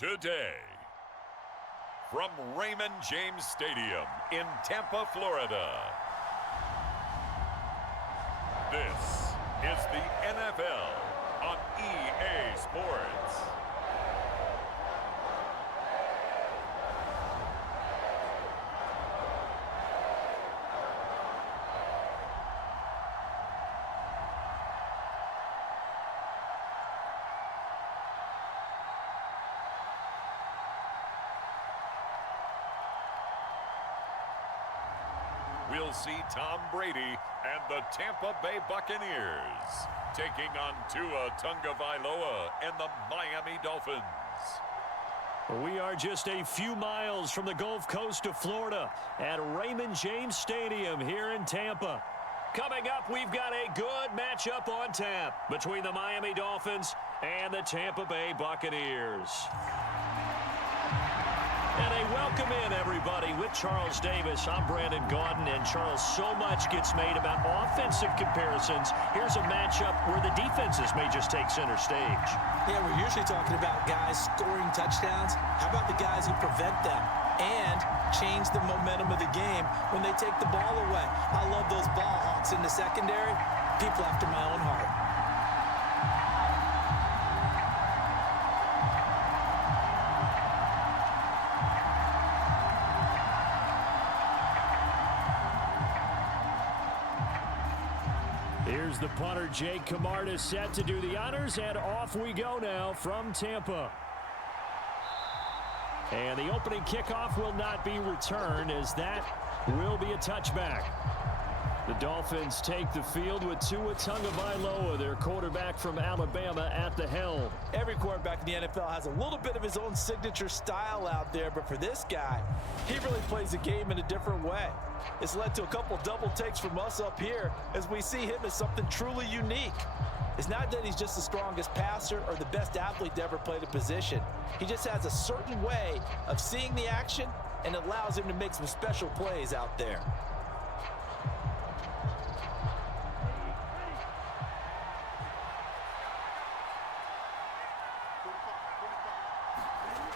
today. From Raymond James Stadium in Tampa, Florida, this is the NFL on EA Sports. We'll see Tom Brady and the Tampa Bay Buccaneers taking on Tua Tagovailoa and the Miami Dolphins. We are just a few miles from the Gulf Coast of Florida at Raymond James Stadium here in Tampa. Coming up, we've got a good matchup on tap between the Miami Dolphins and the Tampa Bay Buccaneers. And a welcome in, everybody, with Charles Davis. I'm Brandon Gaudin, and Charles, so much gets made about offensive comparisons. Here's a matchup where the defenses may just take center stage. Yeah, we're usually talking about guys scoring touchdowns. How about the guys who prevent them and change the momentum of the game when they take the ball away? I love those ball hawks in the secondary. People after my own heart. Here's the punter, Jake Camarda, set to do the honors, and off we go now from Tampa. And the opening kickoff will not be returned, as that will be a touchback. The Dolphins take the field with Tua Tagovailoa, their quarterback from Alabama, at the helm. Every quarterback in the NFL has a little bit of his own signature style out there, but for this guy, he really plays the game in a different way. It's led to a couple double takes from us up here as we see him as something truly unique. It's not that he's just the strongest passer or the best athlete to ever play the position. He just has a certain way of seeing the action, and it allows him to make some special plays out there.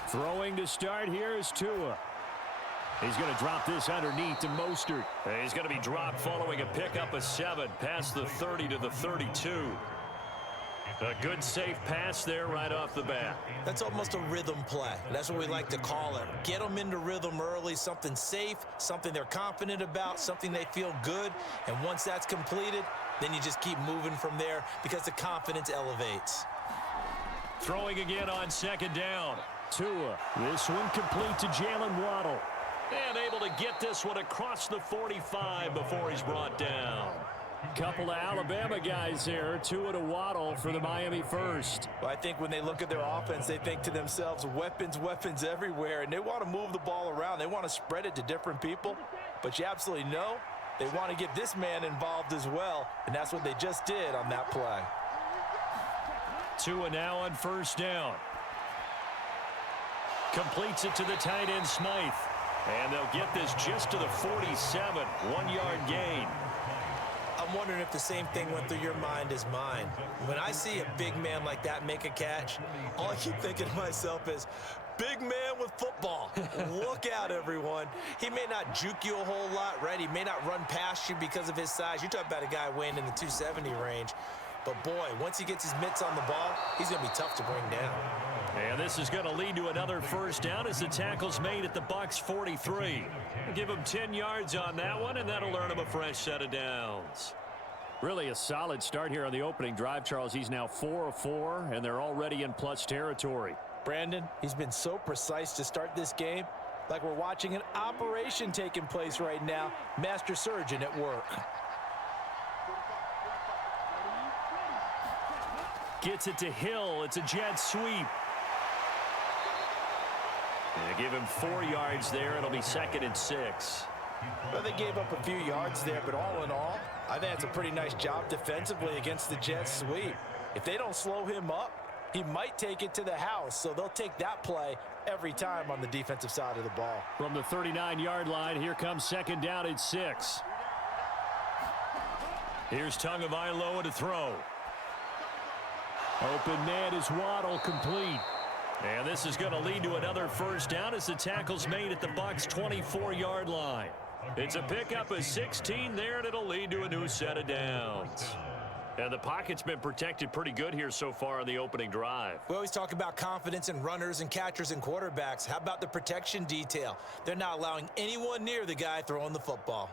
Throwing to start here is Tua. He's going to drop this underneath to Mostert. He's going to be dropped following a pickup of 7 past the 30 to the 32. A good safe pass there right off the bat. That's almost a rhythm play. That's what we like to call it. Get them into rhythm early, something safe, something they're confident about, something they feel good. And once that's completed, then you just keep moving from there because the confidence elevates. Throwing again on second down. Tua. This one complete to Jalen Waddle. And able to get this one across the 45 before he's brought down. Couple of Alabama guys there. Tua to Waddle for the Miami first. Well, I think when they look at their offense, they think to themselves, weapons, weapons everywhere. And they want to move the ball around. They want to spread it to different people. But you absolutely know they want to get this man involved as well. And that's what they just did on that play. Tua now on first down. Completes it to the tight end, Smythe. And they'll get this just to the 47, 1-yard gain. I'm wondering if the same thing went through your mind as mine. When I see a big man like that make a catch, all I keep thinking to myself is, big man with football. Look out, everyone. He may not juke you a whole lot, right? He may not run past you because of his size. You're talking about a guy weighing in the 270 range. But, boy, once he gets his mitts on the ball, he's going to be tough to bring down. And this is going to lead to another first down as the tackle's made at the Bucs 43. Give him 10 yards on that one, and that'll earn him a fresh set of downs. Really a solid start here on the opening drive, Charles. He's now 4 of 4, and they're already in plus territory. Brandon, he's been so precise to start this game, like we're watching an operation taking place right now. Master surgeon at work. Gets it to Hill. It's a jet sweep. They give him 4 yards there. It'll be 2nd and 6. Well, they gave up a few yards there, but all in all, I think that's a pretty nice job defensively against the jet sweep. If they don't slow him up, he might take it to the house, so they'll take that play every time on the defensive side of the ball. From the 39-yard line, here comes 2nd down and 6. Here's Tagovailoa to throw. Open man is Waddle, complete. And this is going to lead to another first down as the tackle's made at the Bucs' 24-yard line. It's a pickup of 16 there, and it'll lead to a new set of downs. And the pocket's been protected pretty good here so far on the opening drive. We always talk about confidence in runners and catchers and quarterbacks. How about the protection detail? They're not allowing anyone near the guy throwing the football.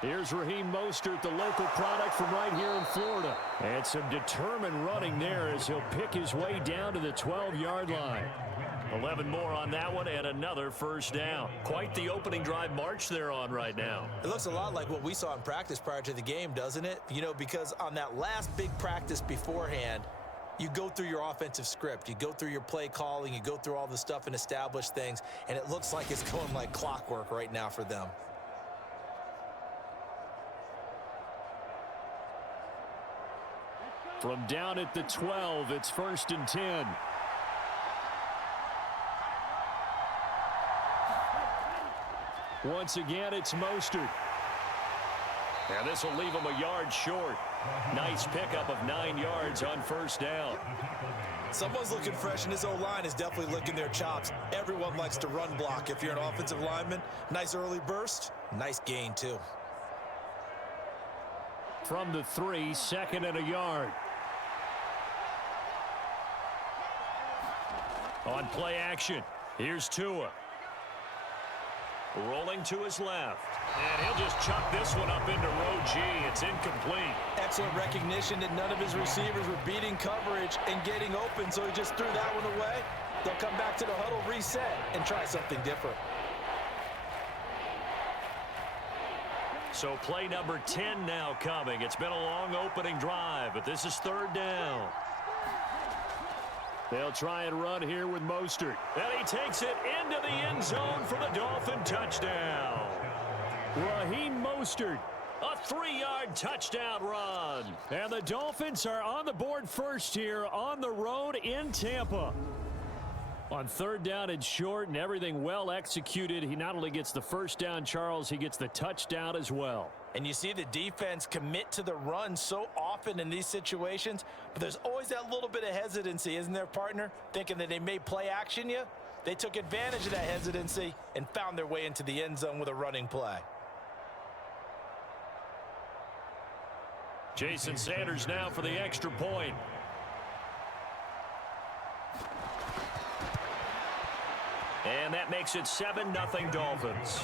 Here's Raheem Mostert, the local product from right here in Florida. And some determined running there as he'll pick his way down to the 12-yard line. 11 more on that one and another first down. Quite the opening drive march they're on right now. It looks a lot like what we saw in practice prior to the game, doesn't it? You know, because on that last big practice beforehand, you go through your offensive script. You go through your play calling. You go through all the stuff and establish things. And it looks like it's going like clockwork right now for them. From down at the 12, it's 1st and 10. Once again, it's Mostert. And this will leave him a yard short. Nice pickup of 9 yards on first down. Someone's looking fresh, and his O-line is definitely licking their chops. Everyone likes to run block. If you're an offensive lineman, nice early burst, nice gain too. From the 3, 2nd and a yard. On play action, here's Tua. Rolling to his left. And he'll just chuck this one up into row G. It's incomplete. Excellent recognition that none of his receivers were beating coverage and getting open, so he just threw that one away. They'll come back to the huddle, reset, and try something different. So play number 10 now coming. It's been a long opening drive, but this is 3rd down. They'll try and run here with Mostert. And he takes it into the end zone for the Dolphin touchdown. Raheem Mostert, a 3-yard touchdown run. And the Dolphins are on the board first here on the road in Tampa. On 3rd down and short and everything well executed, he not only gets the first down, Charles, he gets the touchdown as well. And you see the defense commit to the run so often in these situations, but there's always that little bit of hesitancy, isn't there, partner? Thinking that they may play action you. They took advantage of that hesitancy and found their way into the end zone with a running play. Jason Sanders now for the extra point. And that makes it 7-0 Dolphins.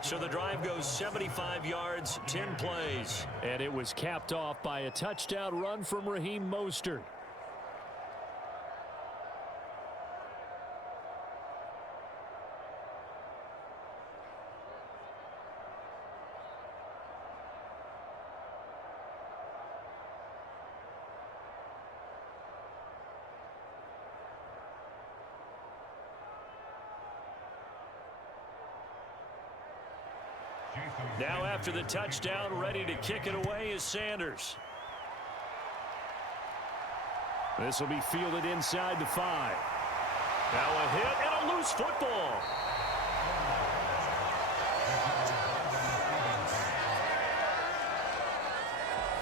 So the drive goes 75 yards, 10 plays. And it was capped off by a touchdown run from Raheem Mostert. Now after the touchdown, ready to kick it away is Sanders. This will be fielded inside the 5. Now a hit and a loose football.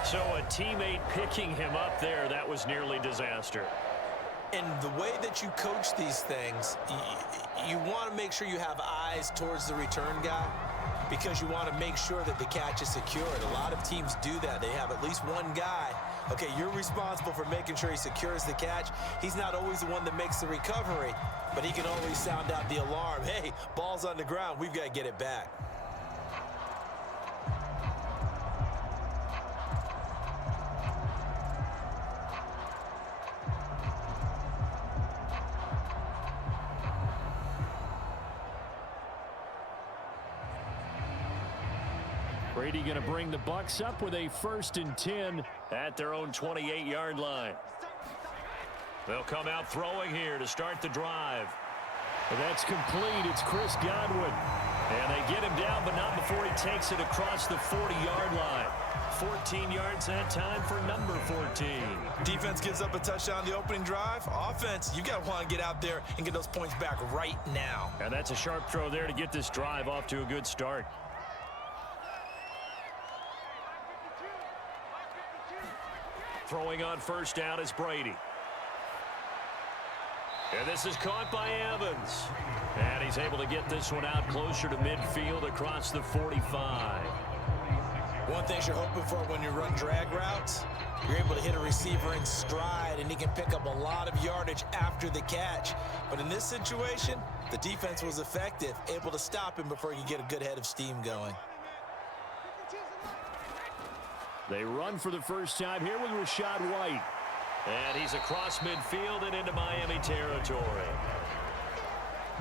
So a teammate picking him up there, that was nearly disaster. And the way that you coach these things, you want to make sure you have eyes towards the return guy, because you want to make sure that the catch is secured. A lot of teams do that. They have at least one guy. Okay, you're responsible for making sure he secures the catch. He's not always the one that makes the recovery, but he can always sound out the alarm. Hey, ball's on the ground. We've got to get it back. Brady going to bring the Bucs up with a 1st and 10 at their own 28-yard line. They'll come out throwing here to start the drive. That's complete. It's Chris Godwin. And they get him down, but not before he takes it across the 40-yard line. 14 yards that time for number 14. Defense gives up a touchdown on the opening drive. Offense, you got to want to get out there and get those points back right now. And that's a sharp throw there to get this drive off to a good start. Throwing on first down is Brady. And this is caught by Evans. And he's able to get this one out closer to midfield across the 45. One thing you're hoping for when you run drag routes, you're able to hit a receiver in stride, and he can pick up a lot of yardage after the catch. But in this situation, the defense was effective, able to stop him before he could get a good head of steam going. They run for the first time here with Rachaad White. And he's across midfield and into Miami territory.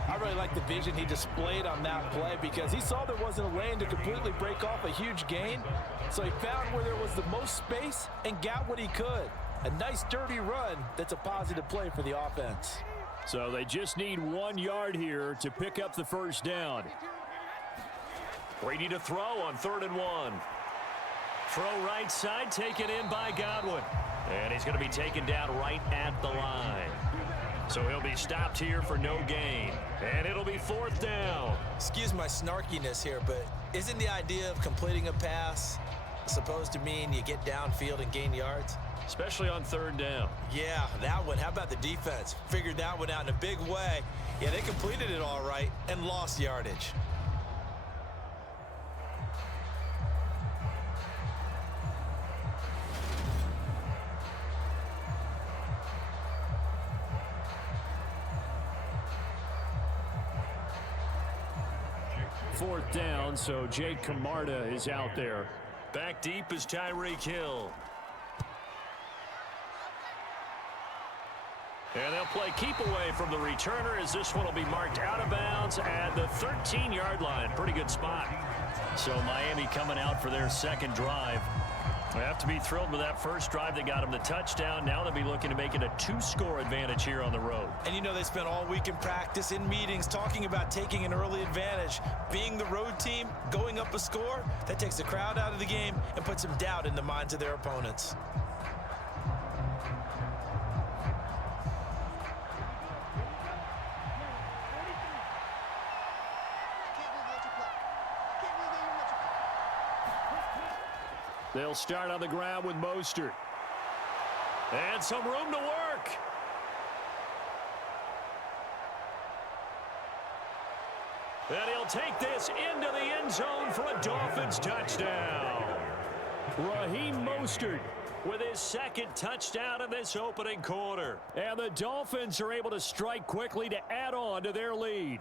I really like the vision he displayed on that play because he saw there wasn't a lane to completely break off a huge gain. So he found where there was the most space and got what he could. A nice dirty run that's a positive play for the offense. So they just need 1 yard here to pick up the first down. Brady to throw on 3rd and 1. Throw right side, taken in by Godwin. And he's going to be taken down right at the line. So he'll be stopped here for no gain. And it'll be 4th down. Excuse my snarkiness here, but isn't the idea of completing a pass supposed to mean you get downfield and gain yards? Especially on 3rd down. Yeah, that one. How about the defense? Figured that one out in a big way. Yeah, they completed it all right and lost yardage. Fourth down, so Jake Camarda is out there. Back deep is Tyreek Hill. And they'll play keep away from the returner as this one will be marked out of bounds at the 13-yard line. Pretty good spot. So Miami coming out for their second drive. They have to be thrilled with that first drive. They got them the touchdown. Now they'll be looking to make it a 2-score advantage here on the road. And you know they spent all week in practice, in meetings, talking about taking an early advantage. Being the road team, going up a score, that takes the crowd out of the game and puts some doubt in the minds of their opponents. They'll start on the ground with Mostert. And some room to work. And he'll take this into the end zone for a Dolphins touchdown. Raheem Mostert with his second touchdown in this opening quarter. And the Dolphins are able to strike quickly to add on to their lead.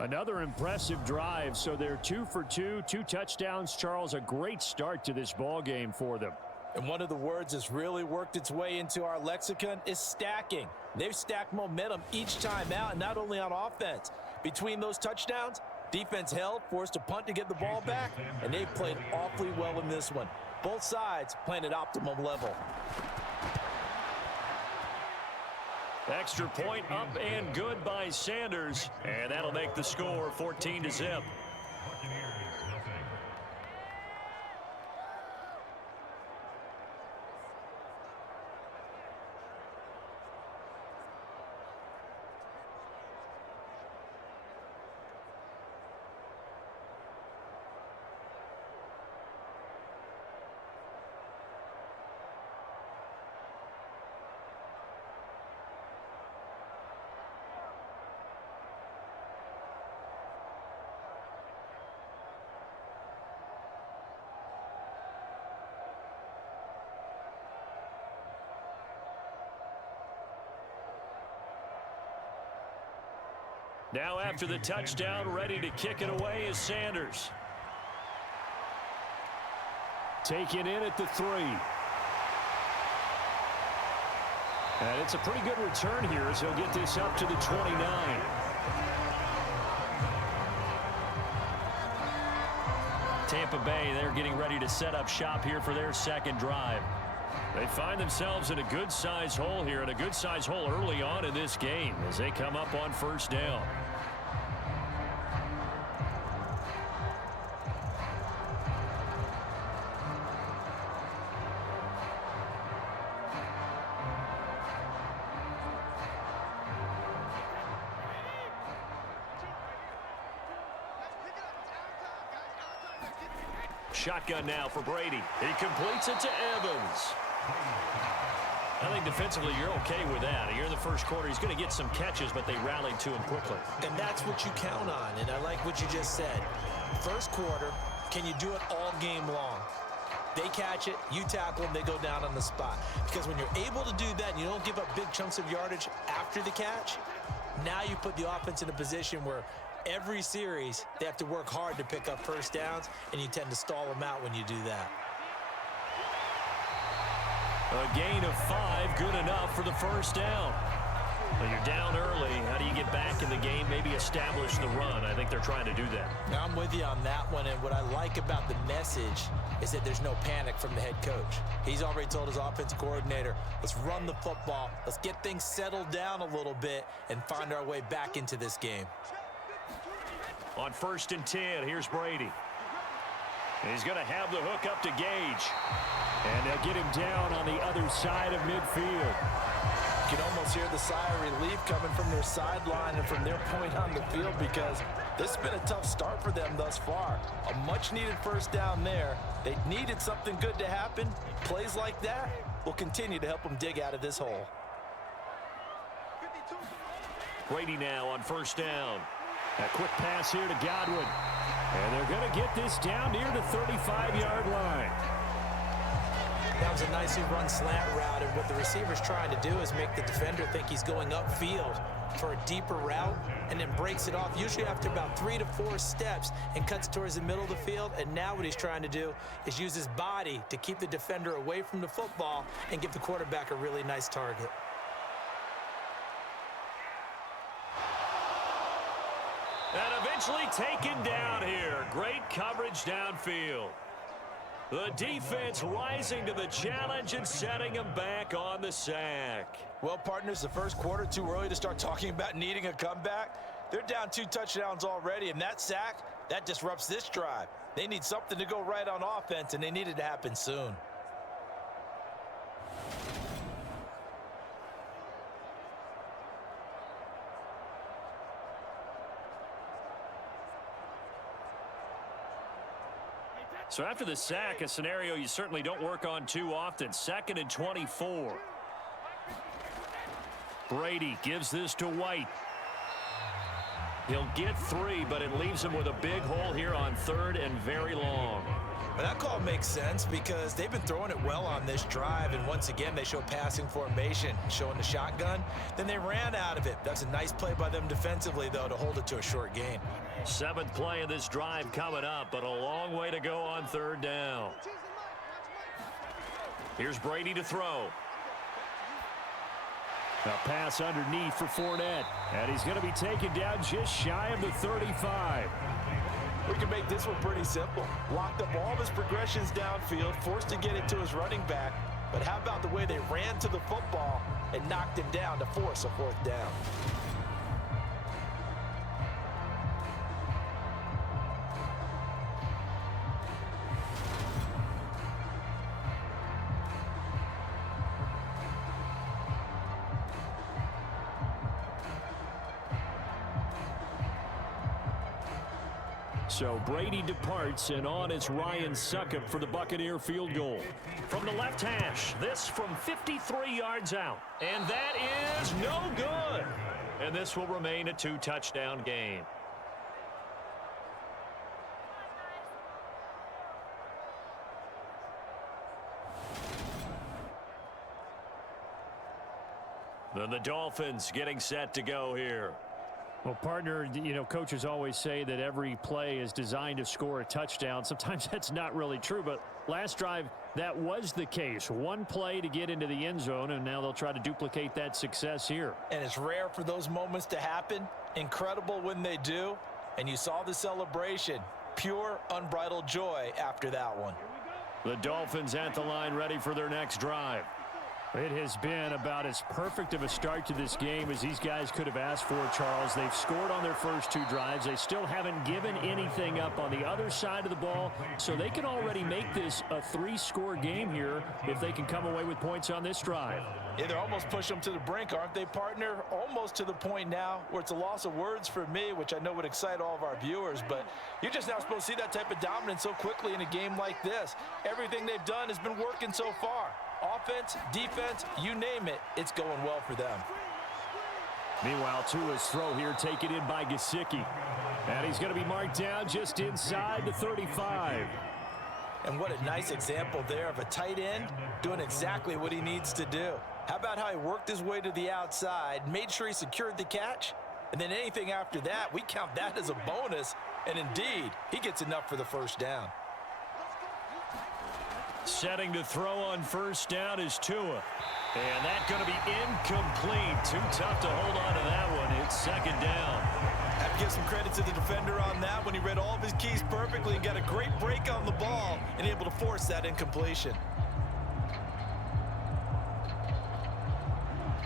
Another impressive drive, so they're 2 for 2, 2 touchdowns. Charles, a great start to this ball game for them. And one of the words that's really worked its way into our lexicon is stacking. They've stacked momentum each time out, and not only on offense. Between those touchdowns, defense held, forced a punt to get the ball back, and they've played awfully well in this one. Both sides playing at optimum level. Extra point up and good by Sanders. And that'll make the score 14-0. Now after the touchdown, ready to kick it away is Sanders. Taken in at the 3. And it's a pretty good return here as he'll get this up to the 29. Tampa Bay, they're getting ready to set up shop here for their second drive. They find themselves in a good-sized hole here, and a good-sized hole early on in this game as they come up on first down. Shotgun now for Brady. He completes it to Evans. I think defensively you're okay with that. You're in the first quarter. He's going to get some catches, but they rallied to him quickly. And that's what you count on, and I like what you just said. First quarter, can you do it all game long? They catch it, you tackle them, they go down on the spot. Because when you're able to do that and you don't give up big chunks of yardage after the catch, now you put the offense in a position where every series they have to work hard to pick up first downs, and you tend to stall them out when you do that. A gain of 5, good enough for the first down. Well, you're down early. How do you get back in the game, maybe establish the run? I think they're trying to do that. Now, I'm with you on that one, and what I like about the message is that there's no panic from the head coach. He's already told his offensive coordinator, let's run the football, let's get things settled down a little bit and find our way back into this game. On 1st and 10, here's Brady. He's going to have the hook up to Gage. And they'll get him down on the other side of midfield. You can almost hear the sigh of relief coming from their sideline and from their point on the field, because this has been a tough start for them thus far. A much-needed first down there. They needed something good to happen. Plays like that will continue to help them dig out of this hole. Brady now on 1st down. A quick pass here to Godwin. And they're going to get this down near the 35-yard line. That was a nicely run slant route, and what the receiver's trying to do is make the defender think he's going upfield for a deeper route, and then breaks it off, usually after about 3 to 4 steps, and cuts towards the middle of the field. And now what he's trying to do is use his body to keep the defender away from the football and give the quarterback a really nice target. And eventually taken down here. Great coverage downfield. The defense rising to the challenge and setting them back on the sack. Well, partners, the first quarter, too early to start talking about needing a comeback. They're down 2 touchdowns already, and that sack, that disrupts this drive. They need something to go right on offense, and they need it to happen soon. So after the sack, a scenario you certainly don't work on too often. 2nd and 24. Brady gives this to White. He'll get 3, but it leaves him with a big hole here on 3rd and very long. But that call makes sense because they've been throwing it well on this drive, and once again they show passing formation, showing the shotgun. Then they ran out of it. That's a nice play by them defensively, though, to hold it to a short gain. 7th play of this drive coming up, but a long way to go on 3rd down. Here's Brady to throw. A pass underneath for Fournette, and he's going to be taken down just shy of the 35. We can make this one pretty simple. Locked up all of his progressions downfield, forced to get it to his running back. But how about the way they ran to the football and knocked him down to force a 4th down? So Brady departs, and on is Ryan Succop for the Buccaneer field goal. From the left hash, this from 53 yards out. And that is no good. And this will remain a 2-touchdown game. Then the Dolphins getting set to go here. Well, partner, you know, coaches always say that every play is designed to score a touchdown. Sometimes that's not really true, but last drive, that was the case. One play to get into the end zone, and now they'll try to duplicate that success here. And it's rare for those moments to happen. Incredible when they do. And you saw the celebration. Pure, unbridled joy after that one. The Dolphins at the line ready for their next drive. It has been about as perfect of a start to this game as these guys could have asked for, Charles. They've scored on their first 2 drives. They still haven't given anything up on the other side of the ball, so they can already make this a 3-score game here if they can come away with points on this drive. Yeah, they're almost pushing them to the brink, aren't they, partner? Almost to the point now where it's a loss of words for me, which I know would excite all of our viewers, but you're just not supposed to see that type of dominance so quickly in a game like this. Everything they've done has been working so far. Offense, defense, you name it, it's going well for them. Meanwhile, Tua's throw here taken in by Gesicki. And he's going to be marked down just inside the 35. And what a nice example there of a tight end doing exactly what he needs to do. How about how he worked his way to the outside, made sure he secured the catch, and then anything after that, we count that as a bonus. And indeed, he gets enough for the first down. Setting to throw on first down is Tua. And that's going to be incomplete. Too tough to hold on to that one. It's second down. I have to give some credit to the defender on that when he read all of his keys perfectly and got a great break on the ball and able to force that incompletion.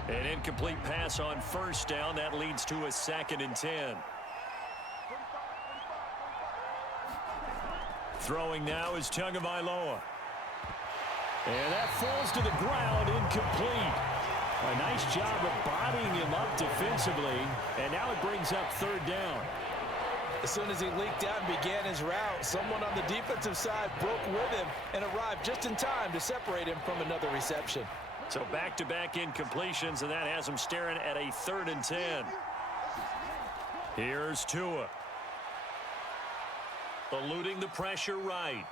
An incomplete pass on first down. That leads to a 2nd and 10. Throwing now is Tagovailoa. And that falls to the ground, incomplete. A nice job of bodying him up defensively, and now it brings up 3rd down. As soon as he leaked out and began his route, someone on the defensive side broke with him and arrived just in time to separate him from another reception. So back-to-back incompletions, and that has him staring at a 3rd and 10. Here's Tua. Eluding the pressure right.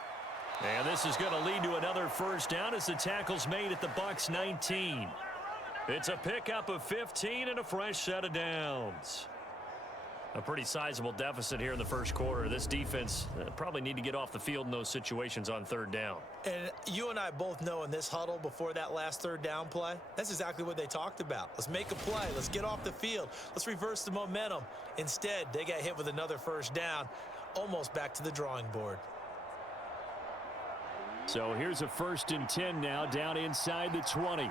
And this is going to lead to another first down as the tackle's made at the Bucs 19. It's a pickup of 15 and a fresh set of downs. A pretty sizable deficit here in the first quarter. This defense probably need to get off the field in those situations on 3rd down. And you and I both know in this huddle before that last 3rd down play, that's exactly what they talked about. Let's make a play. Let's get off the field. Let's reverse the momentum. Instead, they got hit with another first down, almost back to the drawing board. So here's a 1st and 10 now, down inside the 20.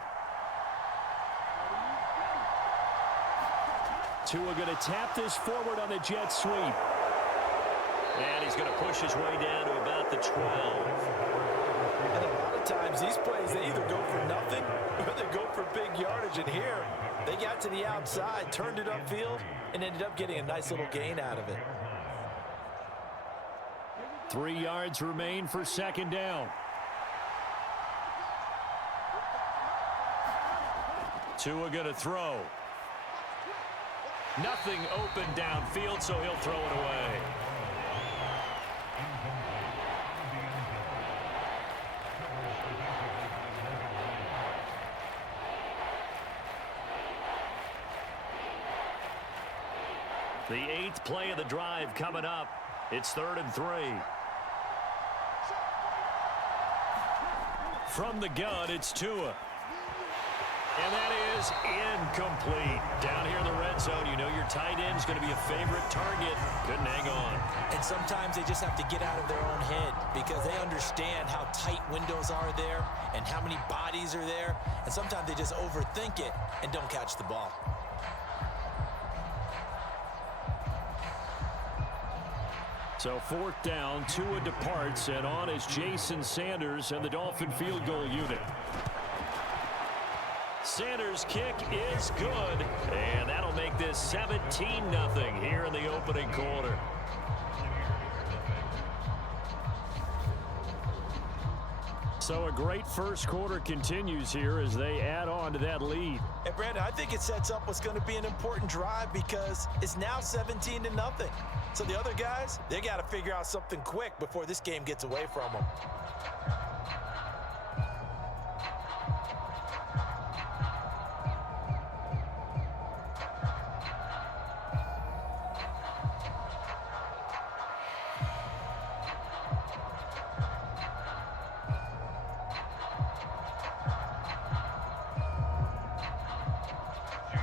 Tua going to tap this forward on the jet sweep. And he's going to push his way down to about the 12. And a lot of times these plays, they either go for nothing or they go for big yardage. And here, they got to the outside, turned it upfield, and ended up getting a nice little gain out of it. 3 yards remain for 2nd down. Tua going to throw. Nothing open downfield, so he'll throw it away. The 8th play of the drive coming up. It's 3rd and 3. From the gun, it's Tua. And that is incomplete. Down here in the red zone, you know your tight end's going to be a favorite target. Couldn't hang on. And sometimes they just have to get out of their own head because they understand how tight windows are there and how many bodies are there. And sometimes they just overthink it and don't catch the ball. So 4th down, Tua departs, and on is Jason Sanders and the Dolphin field goal unit. Sanders' kick is good, and that'll make this 17-0 here in the opening quarter. So a great first quarter continues here as they add on to that lead. And Brandon, I think it sets up what's going to be an important drive because it's now 17-0. So the other guys, they got to figure out something quick before this game gets away from them.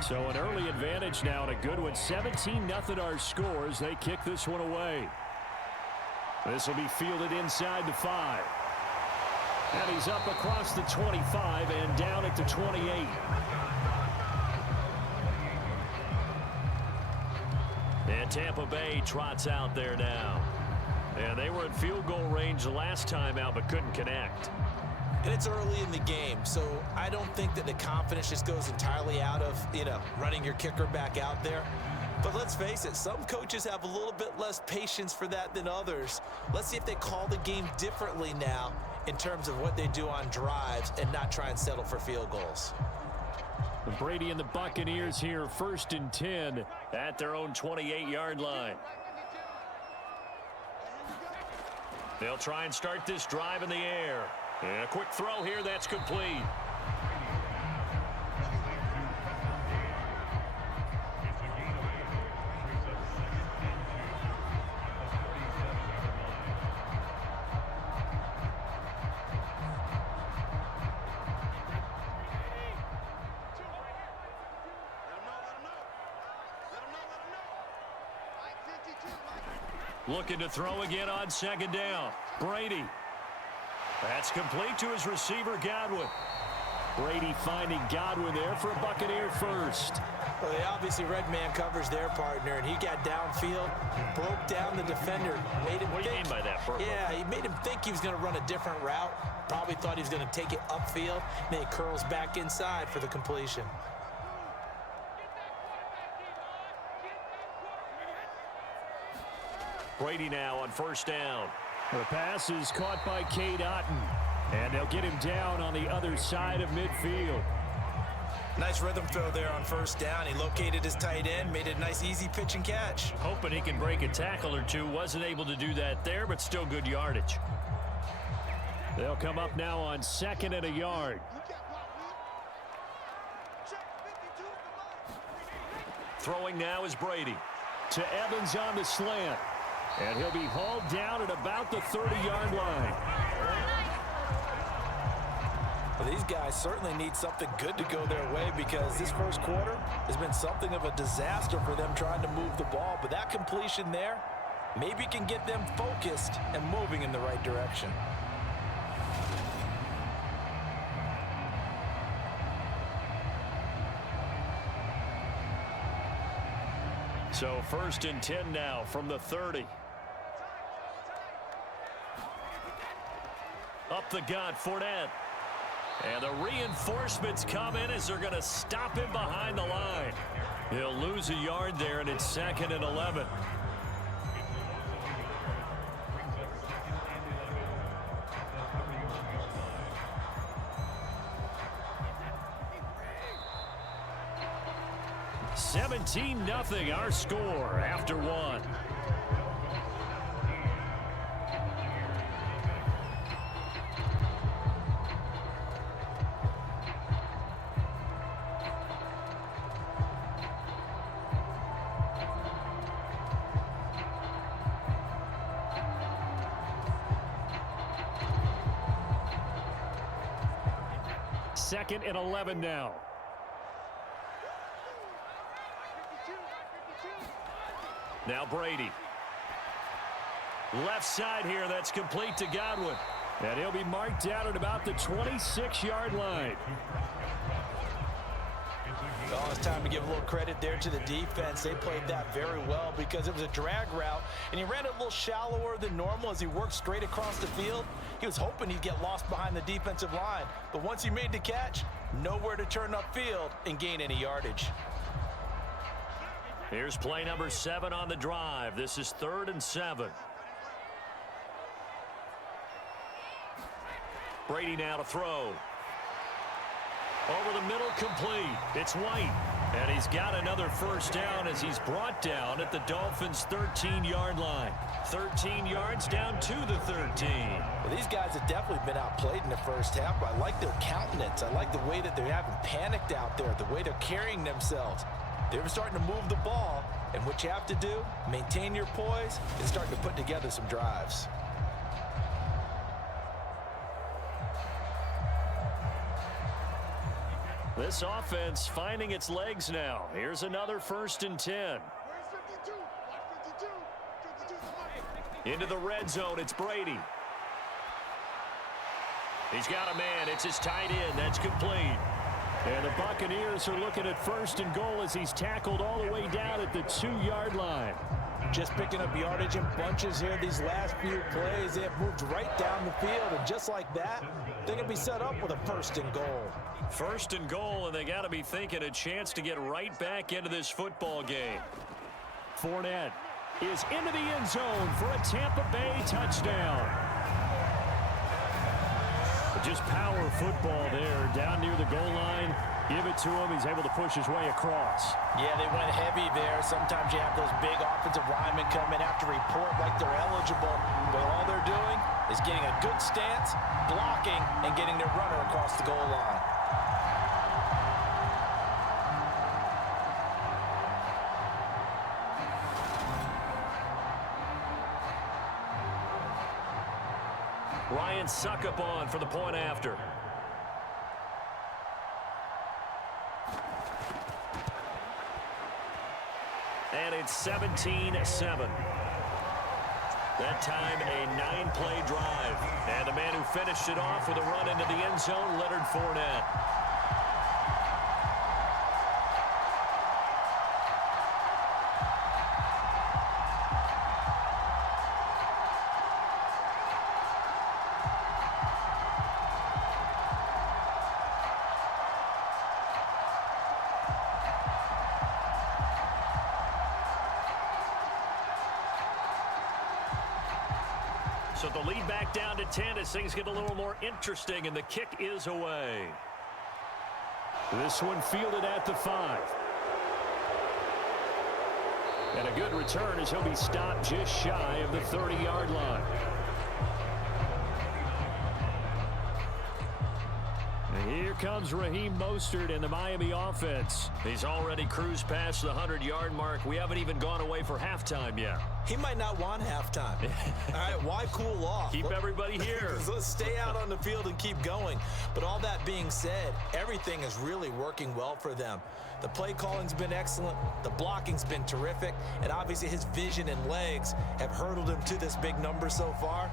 So an early advantage now and a good one. 17-0 our scores. They kick this one away. This will be fielded inside the 5. And he's up across the 25 and down at the 28. And Tampa Bay trots out there now. And they were in field goal range the last time out but couldn't connect. And it's early in the game, so I don't think that the confidence just goes entirely out of, running your kicker back out there. But let's face it, some coaches have a little bit less patience for that than others. Let's see if they call the game differently now in terms of what they do on drives and not try and settle for field goals. Brady and the Buccaneers here, 1st and 10 at their own 28-yard line. They'll try and start this drive in the air. And a quick throw here, that's complete. Looking to throw again on 2nd down. Brady. That's complete to his receiver, Godwin. Brady finding Godwin there for a Buccaneer first. Well, they obviously read man coverage their partner, and he got downfield, broke down the defender, made him What do you mean by that, Burko? Yeah, he made him think he was going to run a different route. Probably thought he was going to take it upfield. Then he curls back inside for the completion. Brady now on 1st down. The pass is caught by Cade Otton. And they'll get him down on the other side of midfield. Nice rhythm throw there on 1st down. He located his tight end, made it a nice easy pitch and catch. Hoping he can break a tackle or two. Wasn't able to do that there, but still good yardage. They'll come up now on 2nd and a yard. Throwing now is Brady. To Evans on the slant. And he'll be hauled down at about the 30-yard line. Well, these guys certainly need something good to go their way because this first quarter has been something of a disaster for them trying to move the ball. But that completion there maybe can get them focused and moving in the right direction. So 1st and 10 now from the 30. Up the gut, Fournette. And the reinforcements come in as they're going to stop him behind the line. He'll lose a yard there, and it's 2nd and 11. (17-0) our score after one. Second and 11 now. Now Brady. Left side here, that's complete to Godwin. And he'll be marked down at about the 26-yard line. Oh, it's time to give a little credit there to the defense. They played that very well because it was a drag route, and he ran it a little shallower than normal as he worked straight across the field. He was hoping he'd get lost behind the defensive line, but once he made the catch, nowhere to turn upfield and gain any yardage. Here's play number 7 on the drive. This is 3rd and 7. Brady now to throw. Over the middle, complete. It's White. And he's got another first down as he's brought down at the Dolphins' 13-yard line. 13 yards down to the 13. Well, these guys have definitely been outplayed in the first half, but I like their countenance. I like the way that they haven't panicked out there, the way they're carrying themselves. They're starting to move the ball, and what you have to do, maintain your poise, and starting to put together some drives. This offense finding its legs now. Here's another 1st and 10. Into the red zone, it's Brady. He's got a man. It's his tight end. That's complete. And the Buccaneers are looking at 1st and goal as he's tackled all the way down at the 2-yard line. Just picking up yardage in bunches here these last few plays. They have moved right down the field, and just like that, they're going to be set up with a 1st and goal. 1st and goal, and they got to be thinking a chance to get right back into this football game. Fournette is into the end zone for a Tampa Bay touchdown. Just power football there down near the goal line. Give it to him. He's able to push his way across. Yeah, they went heavy there. Sometimes you have those big offensive linemen come in after report like they're eligible. But all they're doing is getting a good stance, blocking, and getting their runner across the goal line. Ryan Suckup on for the point after. And it's 17-7. That time a 9-play drive. And the man who finished it off with a run into the end zone, Leonard Fournette. So the lead back down to 10 as things get a little more interesting, and the kick is away. This one fielded at the 5. And a good return as he'll be stopped just shy of the 30-yard line. And here comes Raheem Mostert and the Miami offense. He's already cruised past the 100-yard mark. We haven't even gone away for halftime yet. He might not want halftime. All right, why cool off? Keep everybody here. Let's stay out on the field and keep going. But all that being said, everything is really working well for them. The play calling's been excellent. The blocking's been terrific. And obviously his vision and legs have hurdled him to this big number so far.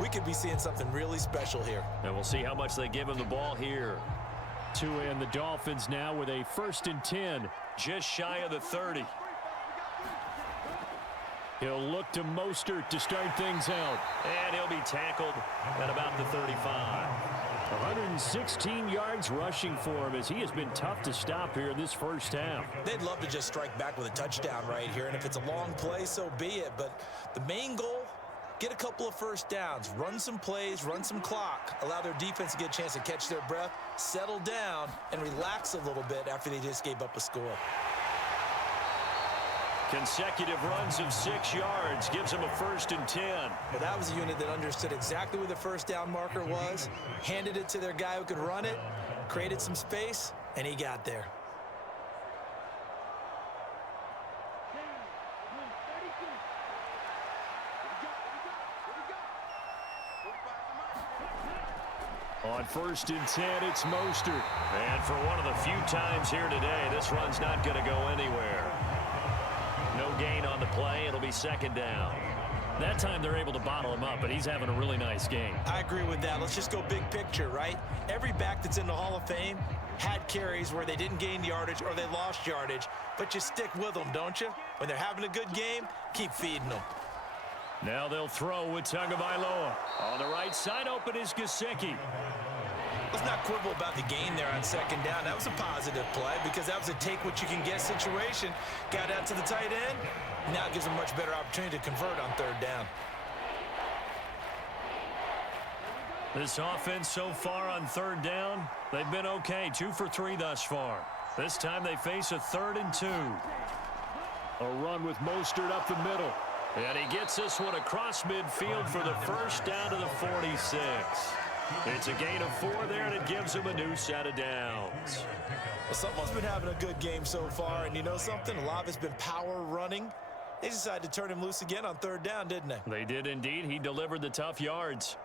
We could be seeing something really special here. And we'll see how much they give him the ball here. Tua and the Dolphins now with a 1st and 10. Just shy of the 30. He'll look to Mostert to start things out. And he'll be tackled at about the 35. 116 yards rushing for him as he has been tough to stop here in this first half. They'd love to just strike back with a touchdown right here. And if it's a long play, so be it. But the main goal, get a couple of first downs, run some plays, run some clock, allow their defense to get a chance to catch their breath, settle down, and relax a little bit after they just gave up a score. Consecutive runs of 6 yards gives him a 1st and 10. Well, that was a unit that understood exactly where the first down marker was, handed it to their guy who could run it, created some space, and he got there. On 1st and 10, it's Mostert. And for one of the few times here today, this run's not going to go anywhere. No gain on the play. It'll be 2nd down. That time they're able to bottle him up, but he's having a really nice game. I agree with that. Let's just go big picture, right? Every back that's in the Hall of Fame had carries where they didn't gain yardage or they lost yardage, but you stick with them, don't you? When they're having a good game, keep feeding them. Now they'll throw with Tagovailoa. On the right side, open is Gesicki. Let's not quibble about the gain there on 2nd down. That was a positive play because that was a take-what-you-can-get situation. Got out to the tight end. Now it gives them a much better opportunity to convert on 3rd down. This offense so far on 3rd down, they've been okay. 2 for 3 thus far. This time they face a 3rd and 2. A run with Mostert up the middle. And he gets this one across midfield for the 1st down to the 46. It's a gain of 4 there, and it gives him a new set of downs. Well, someone's been having a good game so far, and you know something? A lot of it's been power running. They decided to turn him loose again on 3rd down, didn't they? They did indeed. He delivered the tough yards.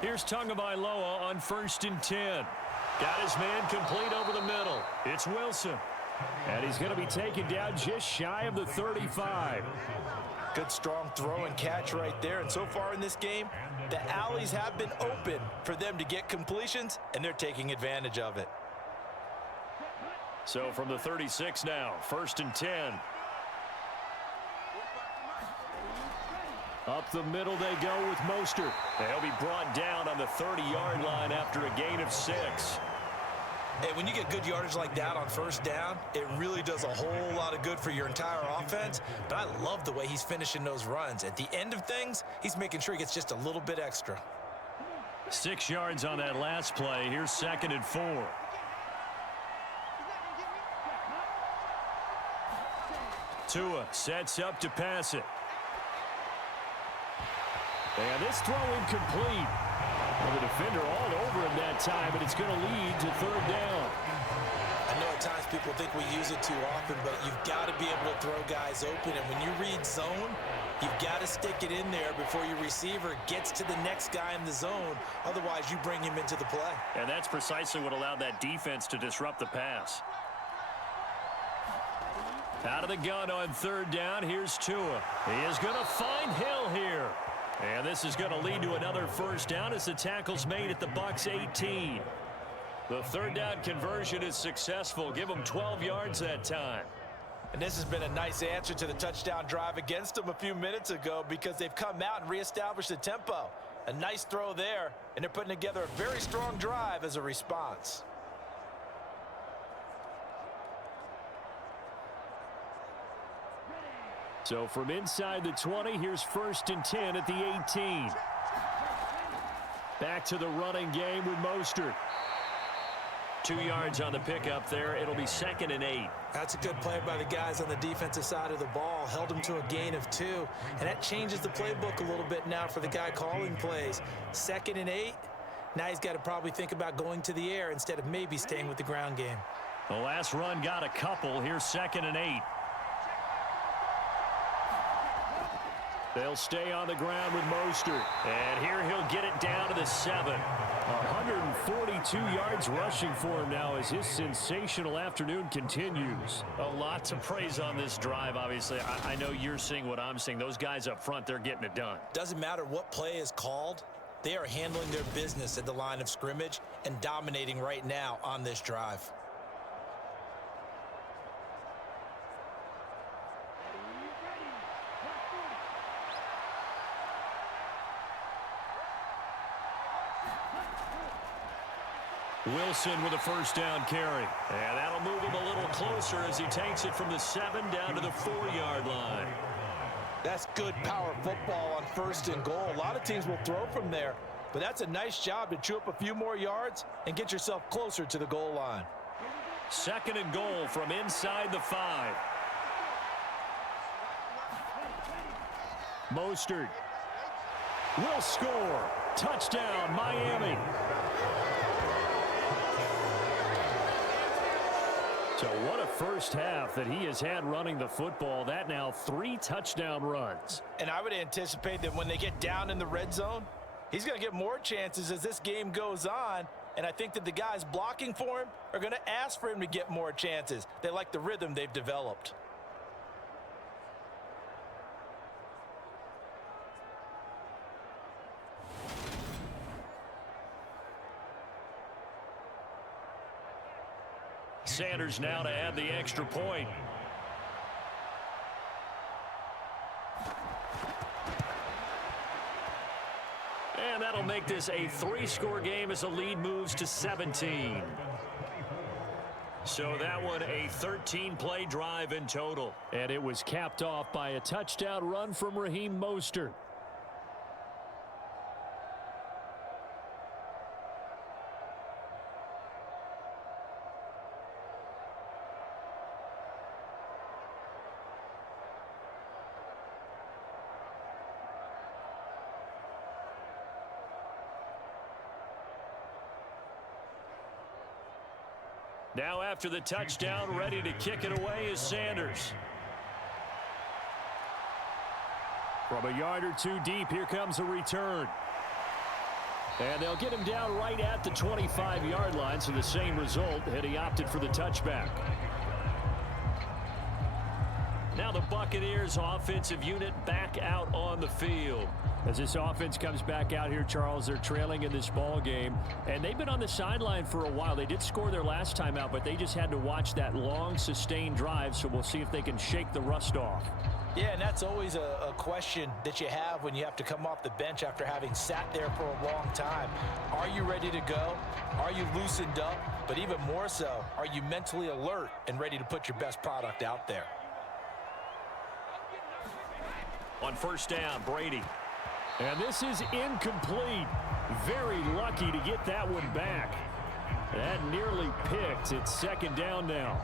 Here's Tagovailoa on 1st and 10. Got his man complete over the middle. It's Wilson. And he's going to be taken down just shy of the 35. Good strong throw and catch right there. And so far in this game, the alleys have been open for them to get completions, and they're taking advantage of it. So from the 36 now, 1st and 10. Up the middle they go with Mostert. They'll be brought down on the 30-yard line after a gain of 6. Hey, when you get good yardage like that on 1st down, it really does a whole lot of good for your entire offense. But I love the way he's finishing those runs. At the end of things, he's making sure he gets just a little bit extra. 6 yards on that last play. Here's 2nd and 4. Tua sets up to pass it. And this throw incomplete. Well, the defender all over him that time, but it's going to lead to 3rd down. I know at times people think we use it too often, but you've got to be able to throw guys open. And when you read zone, you've got to stick it in there before your receiver gets to the next guy in the zone. Otherwise, you bring him into the play. And that's precisely what allowed that defense to disrupt the pass. Out of the gun on 3rd down, here's Tua. He is going to find Hill here. And this is going to lead to another 1st down as the tackle's made at the Bucs 18. The 3rd down conversion is successful. Give them 12 yards that time. And this has been a nice answer to the touchdown drive against them a few minutes ago because they've come out and reestablished the tempo. A nice throw there, and they're putting together a very strong drive as a response. So from inside the 20, here's 1st and 10 at the 18. Back to the running game with Mostert. 2 yards on the pickup there. It'll be 2nd and 8. That's a good play by the guys on the defensive side of the ball. Held them to a gain of 2. And that changes the playbook a little bit now for the guy calling plays. 2nd and 8. Now he's got to probably think about going to the air instead of maybe staying with the ground game. The last run got a couple. Here's 2nd and 8. They'll stay on the ground with Mostert. And here he'll get it down to the 7. 142 yards rushing for him now as his sensational afternoon continues. A lot to praise on this drive, obviously. I know you're seeing what I'm seeing. Those guys up front, they're getting it done. Doesn't matter what play is called. They are handling their business at the line of scrimmage and dominating right now on this drive. Wilson with a 1st down carry. And that'll move him a little closer as he takes it from the 7 down to the 4-yard line. That's good power football on 1st and goal. A lot of teams will throw from there, but that's a nice job to chew up a few more yards and get yourself closer to the goal line. 2nd and goal from inside the 5. Mostert will score. Touchdown, Miami. So what a first half that he has had running the football. That now 3 touchdown runs. And I would anticipate that when they get down in the red zone, he's going to get more chances as this game goes on. And I think that the guys blocking for him are going to ask for him to get more chances. They like the rhythm they've developed. Sanders now to add the extra point. And that'll make this a 3-score game as the lead moves to 17. So that one a 13-play drive in total. And it was capped off by a touchdown run from Raheem Mostert. Now after the touchdown, ready to kick it away is Sanders. From a yard or two deep, here comes a return. And they'll get him down right at the 25-yard line, so the same result had he opted for the touchback. Now the Buccaneers offensive unit back out on the field. As this offense comes back out here, Charles, they're trailing in this ball game, and they've been on the sideline for a while. They did score their last time out, but they just had to watch that long, sustained drive, so we'll see if they can shake the rust off. Yeah, and that's always a question that you have when you have to come off the bench after having sat there for a long time. Are you ready to go? Are you loosened up? But even more so, are you mentally alert and ready to put your best product out there? On first down, Brady. And this is incomplete. Very lucky to get that one back. That nearly picked. It's second down now.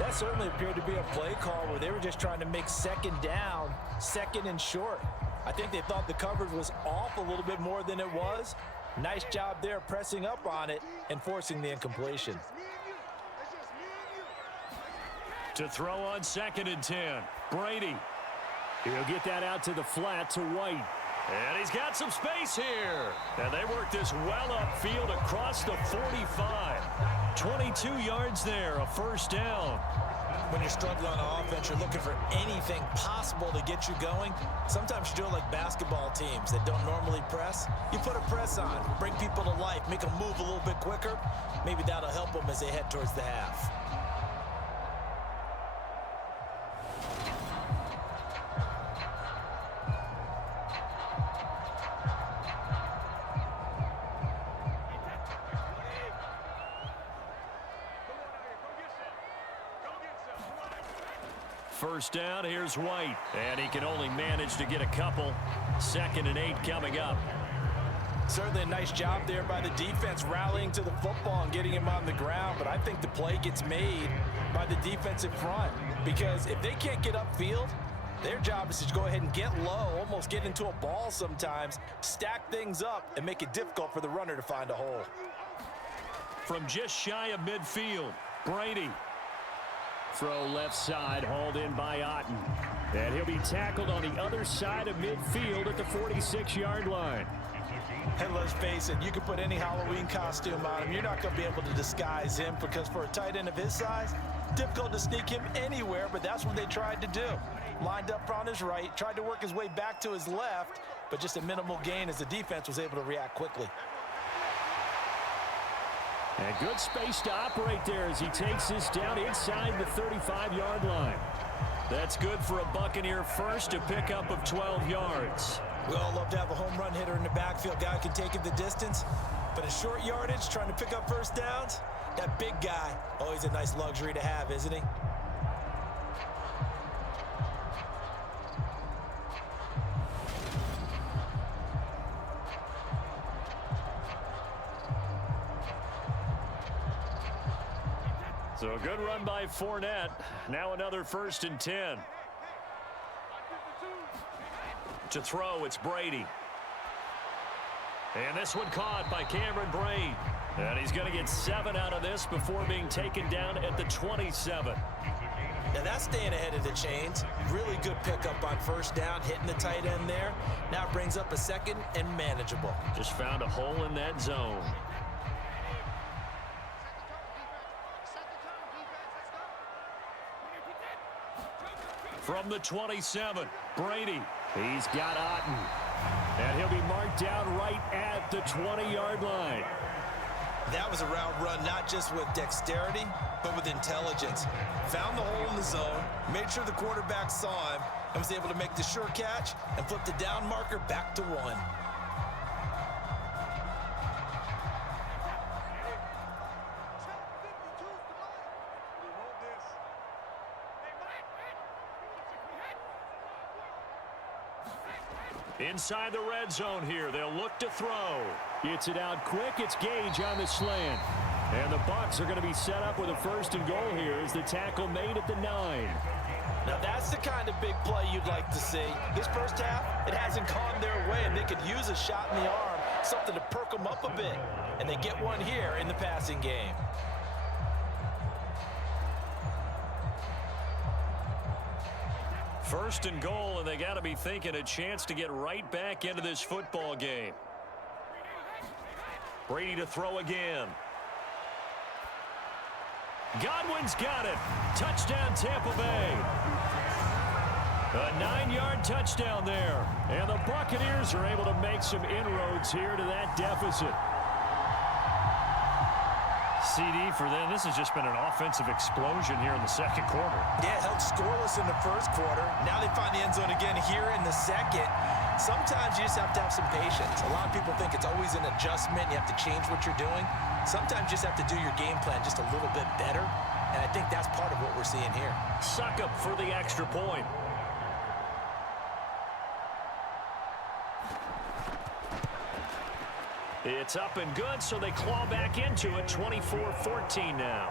That certainly appeared to be a play call where they were just trying to make second down, second and short. I think they thought the coverage was off a little bit more than it was. Nice job there pressing up on it and forcing the incompletion. To throw on 2nd and 10, Brady. He'll get that out to the flat to White. And he's got some space here. And they work this well upfield across the 45. 22 yards there, a first down. When you're struggling on offense, you're looking for anything possible to get you going. Sometimes you do it like basketball teams that don't normally press. You put a press on, bring people to life, make them move a little bit quicker. Maybe that'll help them as they head towards the half. First down, here's White. And he can only manage to get a couple. 2nd and 8 coming up. Certainly a nice job there by the defense rallying to the football and getting him on the ground. But I think the play gets made by the defensive front. Because if they can't get upfield, their job is to go ahead and get low, almost get into a ball sometimes, stack things up, and make it difficult for the runner to find a hole. From just shy of midfield, Brady. Throw left side, hauled in by Otten. And he'll be tackled on the other side of midfield at the 46-yard line. And let's face it, you can put any Halloween costume on him. You're not going to be able to disguise him because for a tight end of his size, difficult to sneak him anywhere, but that's what they tried to do. Lined up on his right, tried to work his way back to his left, but just a minimal gain as the defense was able to react quickly. And good space to operate there as he takes this down inside the 35-yard line. That's good for a Buccaneer first, a pickup of 12 yards. We all love to have a home run hitter in the backfield. Guy who can take it the distance. But in short yardage, trying to pick up first downs, that big guy, always a nice luxury to have, isn't he? So a good run by Fournette. Now another 1st and 10. To throw, it's Brady. And this one caught by Cameron Brate. And he's going to get 7 out of this before being taken down at the 27. Now that's staying ahead of the chains. Really good pickup on first down, hitting the tight end there. Now it brings up a 2nd and manageable. Just found a hole in that zone. From the 27, Brady. He's got Otten. And he'll be marked down right at the 20-yard line. That was a route run not just with dexterity, but with intelligence. Found the hole in the zone, made sure the quarterback saw him, and was able to make the sure catch and flip the down marker back to 1. Inside the red zone here, they'll look to throw. Gets it out quick. It's Gage on the slant. And the Bucs are going to be set up with a 1st and goal here as the tackle made at the 9. Now that's the kind of big play you'd like to see. This first half, it hasn't gone their way, and they could use a shot in the arm, something to perk them up a bit. And they get one here in the passing game. First and goal, and they got to be thinking a chance to get right back into this football game. Brady to throw again. Godwin's got it. Touchdown, Tampa Bay. A 9-yard touchdown there. And the Buccaneers are able to make some inroads here to that deficit. CD for them. This has just been an offensive explosion here in the second quarter. Yeah, held scoreless in the first quarter. Now they find the end zone again here in the second. Sometimes you just have to have some patience. A lot of people think it's always an adjustment. You have to change what you're doing. Sometimes you just have to do your game plan just a little bit better. And I think that's part of what we're seeing here. Suck up for the extra point. It's up and good, so they claw back into it, 24-14 now.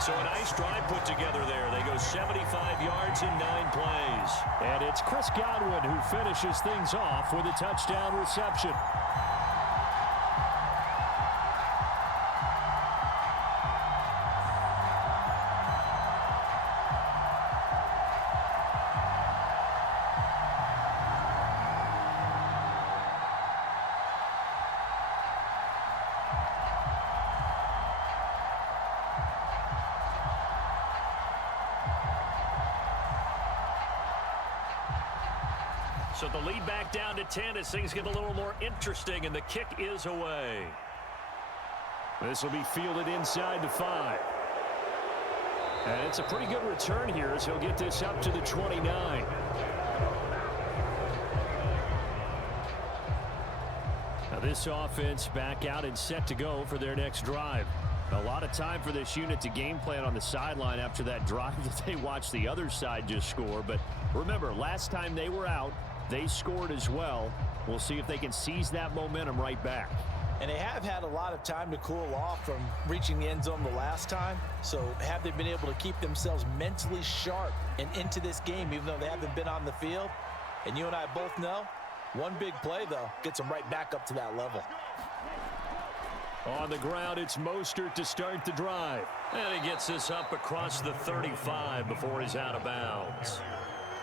So a nice drive put together there. They go 75 yards in 9 plays. And it's Chris Godwin who finishes things off with a touchdown reception. So the lead back down to 10 as things get a little more interesting, and the kick is away. This will be fielded inside the 5. And it's a pretty good return here as he'll get this up to the 29. Now this offense back out and set to go for their next drive. A lot of time for this unit to game plan on the sideline after that drive that they watched the other side just score. But remember, last time they were out, they scored as well. We'll see if they can seize that momentum right back. And they have had a lot of time to cool off from reaching the end zone the last time. So have they been able to keep themselves mentally sharp and into this game, even though they haven't been on the field? And you and I both know, one big play, though, gets them right back up to that level. On the ground, it's Mostert to start the drive. And he gets this up across the 35 before he's out of bounds.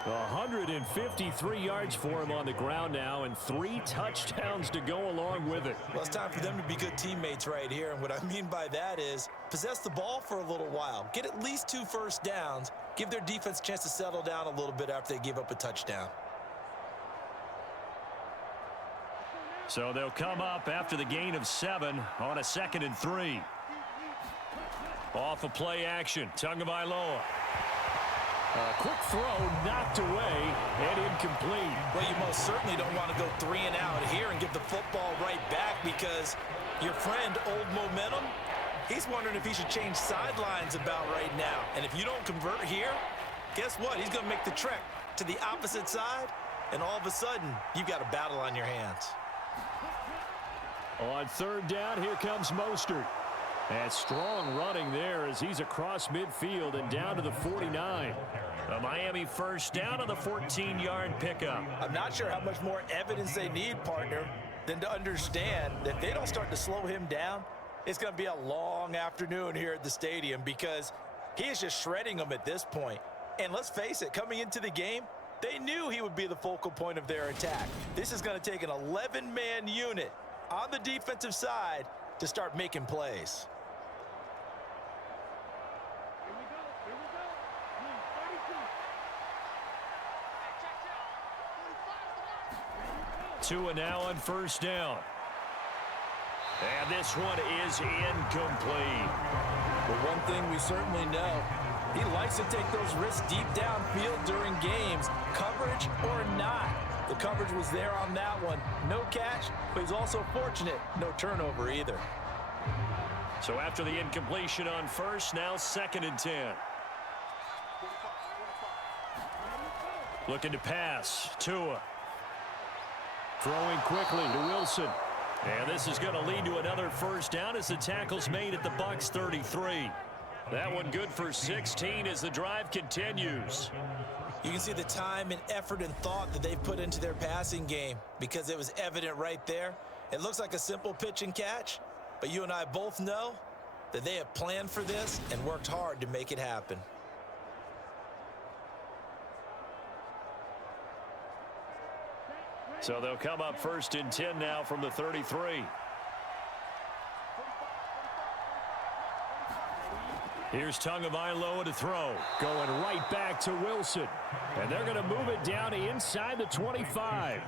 153 yards for him on the ground now, and 3 touchdowns to go along with it. Well, it's time for them to be good teammates right here, and what I mean by that is possess the ball for a little while, get at least 2 first downs, give their defense a chance to settle down a little bit after they give up a touchdown. So they'll come up after the gain of 7 on a 2nd and 3. Off of play action, Tagovailoa. A quick throw knocked away and incomplete. Well, you most certainly don't want to go 3 and out here and give the football right back, because your friend, Old Momentum, he's wondering if he should change sidelines about right now. And if you don't convert here, guess what? He's going to make the trek to the opposite side, and all of a sudden, you've got a battle on your hands. On 3rd down, here comes Mostert. And strong running there as he's across midfield and down to the 49. A Miami first down on the 14-yard pickup. I'm not sure how much more evidence they need, partner, than to understand that if they don't start to slow him down, it's going to be a long afternoon here at the stadium, because he is just shredding them at this point. And let's face it, coming into the game, they knew he would be the focal point of their attack. This is going to take an 11-man unit on the defensive side to start making plays. Tua now on 1st down. And this one is incomplete. But one thing we certainly know, he likes to take those risks deep downfield during games, coverage or not. The coverage was there on that one. No catch, but he's also fortunate. No turnover either. So after the incompletion on 1st, now 2nd and 10. Looking to pass. Tua. Throwing quickly to Wilson. And this is going to lead to another first down as the tackle's made at the Bucs 33. That one good for 16 as the drive continues. You can see the time and effort and thought that they've put into their passing game, because it was evident right there. It looks like a simple pitch and catch, but you and I both know that they have planned for this and worked hard to make it happen. So they'll come up 1st and 10 now from the 33. Here's Tagovailoa to throw. Going right back to Wilson. And they're going to move it down to inside the 25.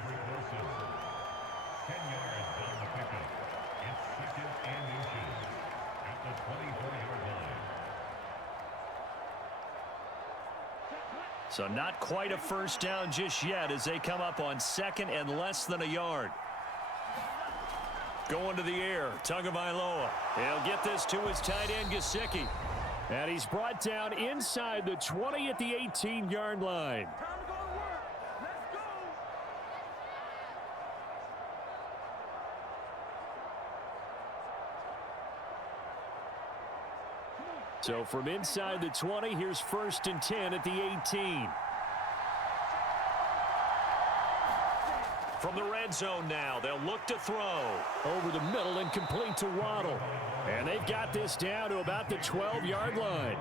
So not quite a first down just yet as they come up on 2nd and less than a yard. Going to the air, Tagovailoa. He'll get this to his tight end, Gesicki. And he's brought down inside the 20 at the 18-yard line. So from inside the 20, here's 1st and 10 at the 18. From the red zone now, they'll look to throw. Over the middle and complete to Waddle. And they've got this down to about the 12-yard line.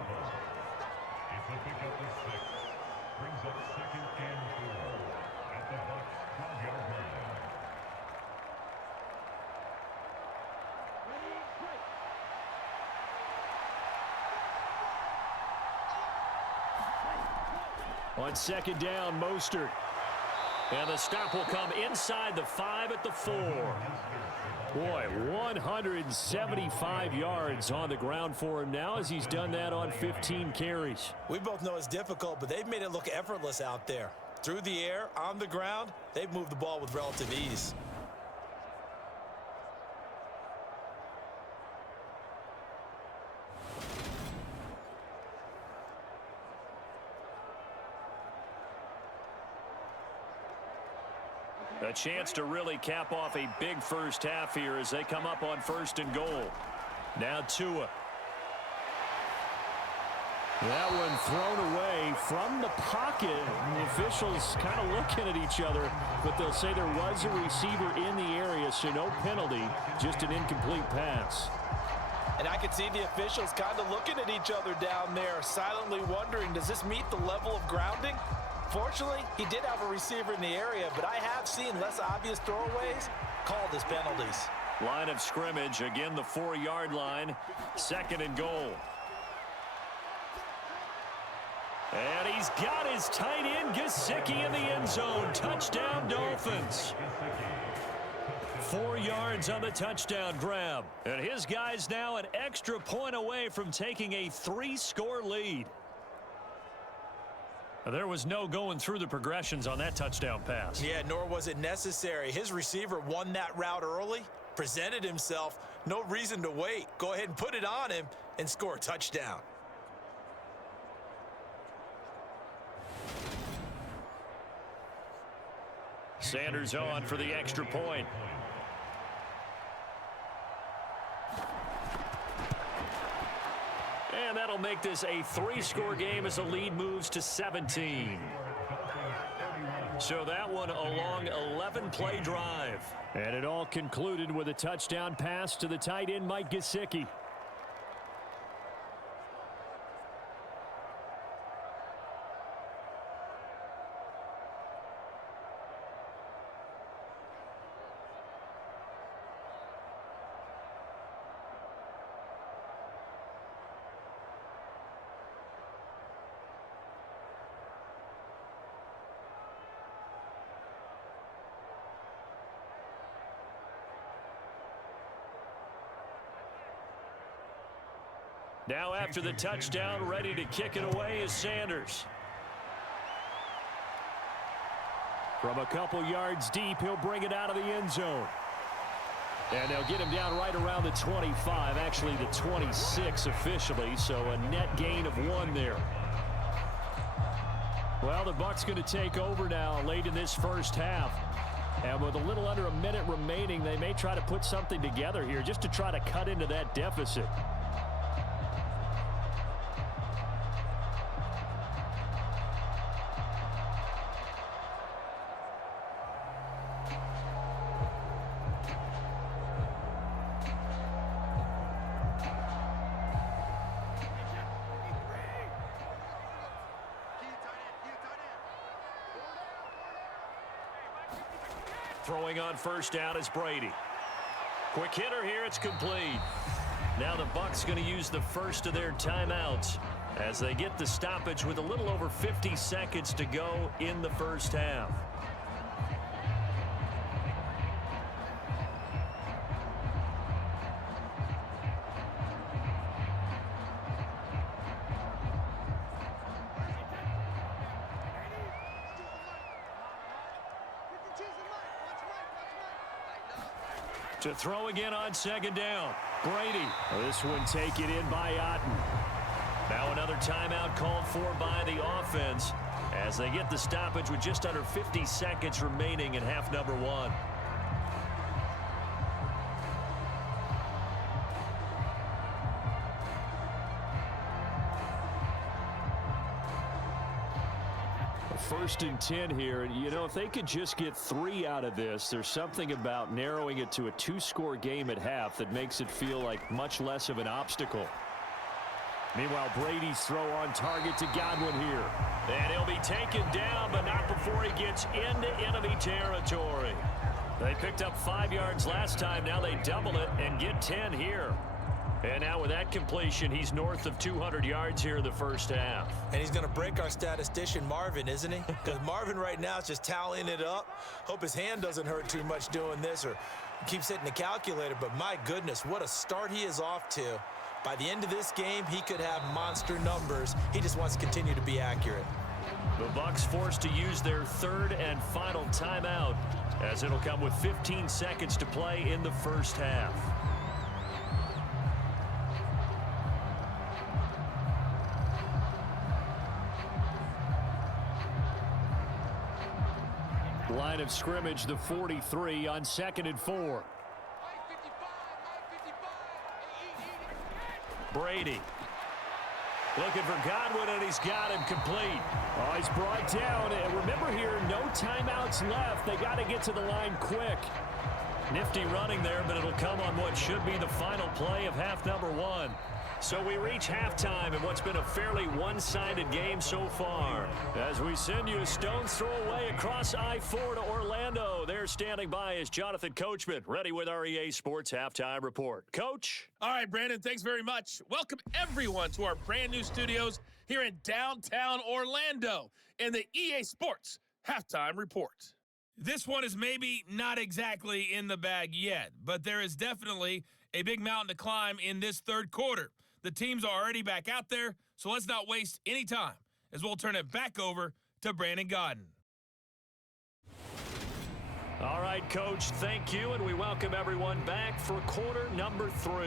On 2nd down, Mostert. And the stop will come inside the 5 at the 4. Boy, 175 yards on the ground for him now as he's done that on 15 carries. We both know it's difficult, but they've made it look effortless out there. Through the air, on the ground, they've moved the ball with relative ease. A chance to really cap off a big first half here as they come up on 1st and goal. Now Tua. That one thrown away from the pocket. The officials kind of looking at each other, but they'll say there was a receiver in the area, so no penalty, just an incomplete pass. And I can see the officials kind of looking at each other down there, silently wondering, does this meet the level of grounding? Fortunately, he did have a receiver in the area, but I have seen less obvious throwaways called as penalties. Line of scrimmage, again the 4-yard line, 2nd and goal. And he's got his tight end, Gesicki, in the end zone. Touchdown, Dolphins. 4 yards on the touchdown grab. And his guy's now an extra point away from taking a 3-score lead. There was no going through the progressions on that touchdown pass. Yeah, nor was it necessary. His receiver won that route early, presented himself, no reason to wait. Go ahead and put it on him and score a touchdown. Sanders on for the extra point. And that'll make this a 3-score game as the lead moves to 17. So that one a long 11-play drive. And it all concluded with a touchdown pass to the tight end, Mike Gesicki. Now after the touchdown, ready to kick it away is Sanders. From a couple yards deep, he'll bring it out of the end zone. And they'll get him down right around the 25, actually the 26 officially, so a net gain of 1 there. Well, the Bucs going to take over now late in this first half. And with a little under a minute remaining, they may try to put something together here just to try to cut into that deficit. Throwing on first down is Brady. Quick hitter here, it's complete. Now the Bucs going to use the first of their timeouts as they get the stoppage with a little over 50 seconds to go in the first half. To throw again on second down. Brady. This one taken in by Otten. Now another timeout called for by the offense as they get the stoppage with just under 50 seconds remaining in half number one. First and 10 here. You know, if they could just get 3 out of this, there's something about narrowing it to a 2-score game at half that makes it feel like much less of an obstacle. Meanwhile, Brady's throw on target to Godwin here. And he'll be taken down, but not before he gets into enemy territory. They picked up 5 yards last time. Now they double it and get 10 here. And now with that completion, he's north of 200 yards here in the first half. And he's going to break our statistician, Marvin, isn't he? Because Marvin right now is just tallying it up. Hope his hand doesn't hurt too much doing this or keeps hitting the calculator. But my goodness, what a start he is off to. By the end of this game, he could have monster numbers. He just wants to continue to be accurate. The Bucs forced to use their third and final timeout as it'll come with 15 seconds to play in the first half. Line of scrimmage, the 43 on 2nd and 4. Brady looking for Godwin, and he's got him complete. Oh, he's brought down. And remember here, no timeouts left. They got to get to the line quick. Nifty running there, but it'll come on what should be the final play of half number one. So we reach halftime in what's been a fairly one-sided game so far. As we send you a stone's throw away across I-4 to Orlando. There standing by is Jonathan Coachman, ready with our EA Sports Halftime Report. Coach? All right, Brandon, thanks very much. Welcome, everyone, to our brand-new studios here in downtown Orlando in the EA Sports Halftime Report. This one is maybe not exactly in the bag yet, but there is definitely a big mountain to climb in this third quarter. The teams are already back out there, so let's not waste any time as we'll turn it back over to Brandon Godden. All right, Coach, thank you, and we welcome everyone back for quarter number 3.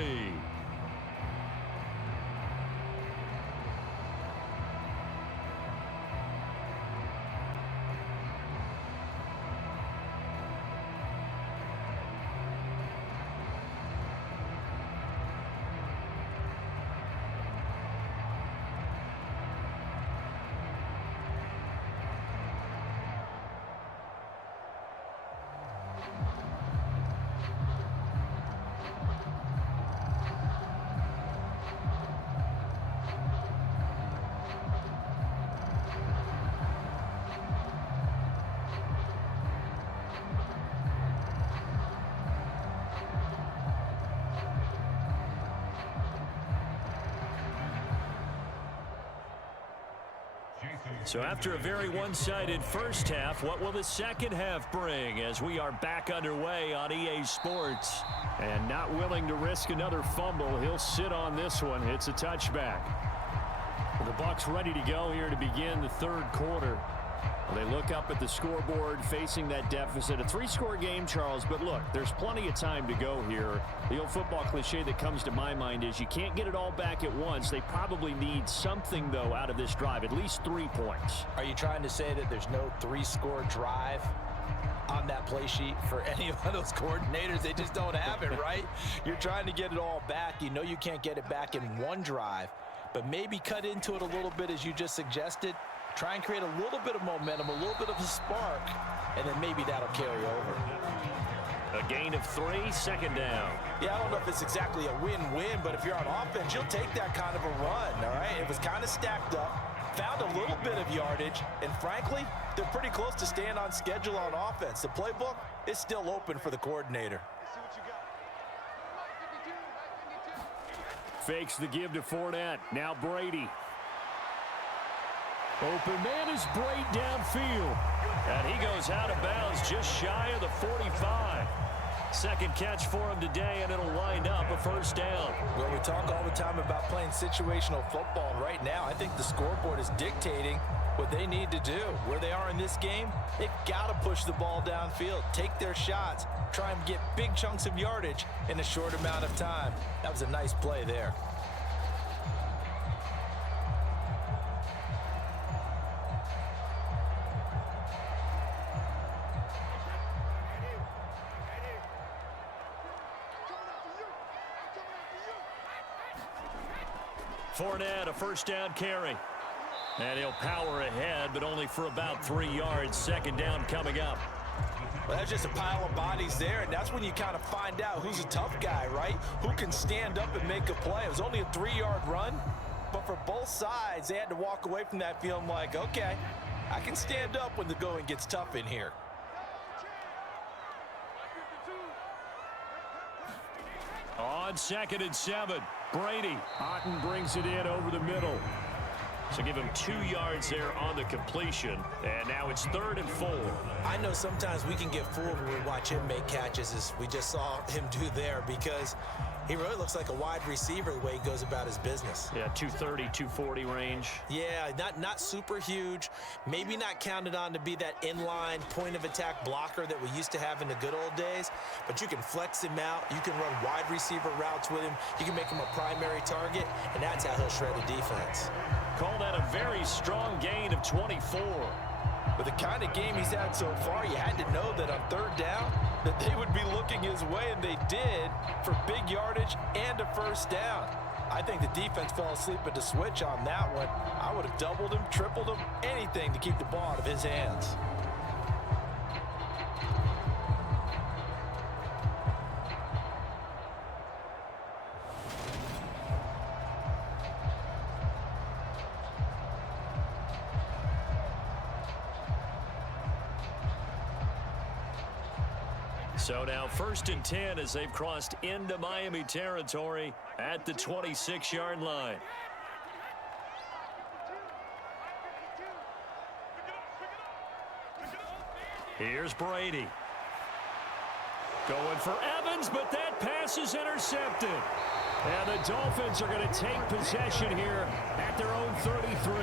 So after a very one-sided first half, what will the second half bring as we are back underway on EA Sports? And not willing to risk another fumble, he'll sit on this one. It's a touchback. The Bucs ready to go here to begin the third quarter. They look up at the scoreboard facing that deficit. A 3-score game, Charles, but look, there's plenty of time to go here. The old football cliche that comes to my mind is you can't get it all back at once. They probably need something, though, out of this drive, at least 3 points. Are you trying to say that there's no 3-score drive on that play sheet for any of those coordinators? They just don't have it, right? You're trying to get it all back. You know you can't get it back in one drive, but maybe cut into it a little bit as you just suggested. Try and create a little bit of momentum, a little bit of a spark, and then maybe that'll carry over. A gain of 3, second down. Yeah, I don't know if it's exactly a win-win, but if you're on offense, you'll take that kind of a run, all right? It was kind of stacked up. Found a little bit of of yardage, and frankly, they're pretty close to staying on schedule on offense. The playbook is still open for the coordinator. Fakes the give to Fournette. Now Brady. Open man is Brady downfield. And he goes out of bounds just shy of the 45. Second catch for him today, and it'll wind up a first down. Well, we talk all the time about playing situational football, and right now I think the scoreboard is dictating what they need to do. Where they are in this game, they've got to push the ball downfield, take their shots, try and get big chunks of yardage in a short amount of time. That was a nice play there. Fournette, a first down carry. And he'll power ahead, but only for about 3 yards. Second down coming up. Well, that's just a pile of bodies there, and that's when you kind of find out who's a tough guy, right? Who can stand up and make a play. It was only a 3-yard run, but for both sides, they had to walk away from that feeling like, okay, I can stand up when the going gets tough in here. On 2nd and 7, Brady. Otten brings it in over the middle. So give him 2 yards there on the completion. And now it's 3rd and 4. I know sometimes we can get fooled when we watch him make catches, as we just saw him do there, because he really looks like a wide receiver the way he goes about his business. Yeah, 230, 240 range. Yeah, not super huge. Maybe not counted on to be that inline point-of-attack blocker that we used to have in the good old days, but you can flex him out. You can run wide receiver routes with him. You can make him a primary target, and that's how he'll shred a defense. Call that a very strong gain of 24. With the kind of game he's had so far, you had to know that on 3rd down that they would be looking his way, and they did, for big yardage and a first down. I think the defense fell asleep at the switch on that one. I would have doubled him, tripled him, anything to keep the ball out of his hands. So now 1st and 10 as they've crossed into Miami territory at the 26-yard line. Here's Brady. Going for Evans, but that pass is intercepted. And the Dolphins are going to take possession here at their own 33.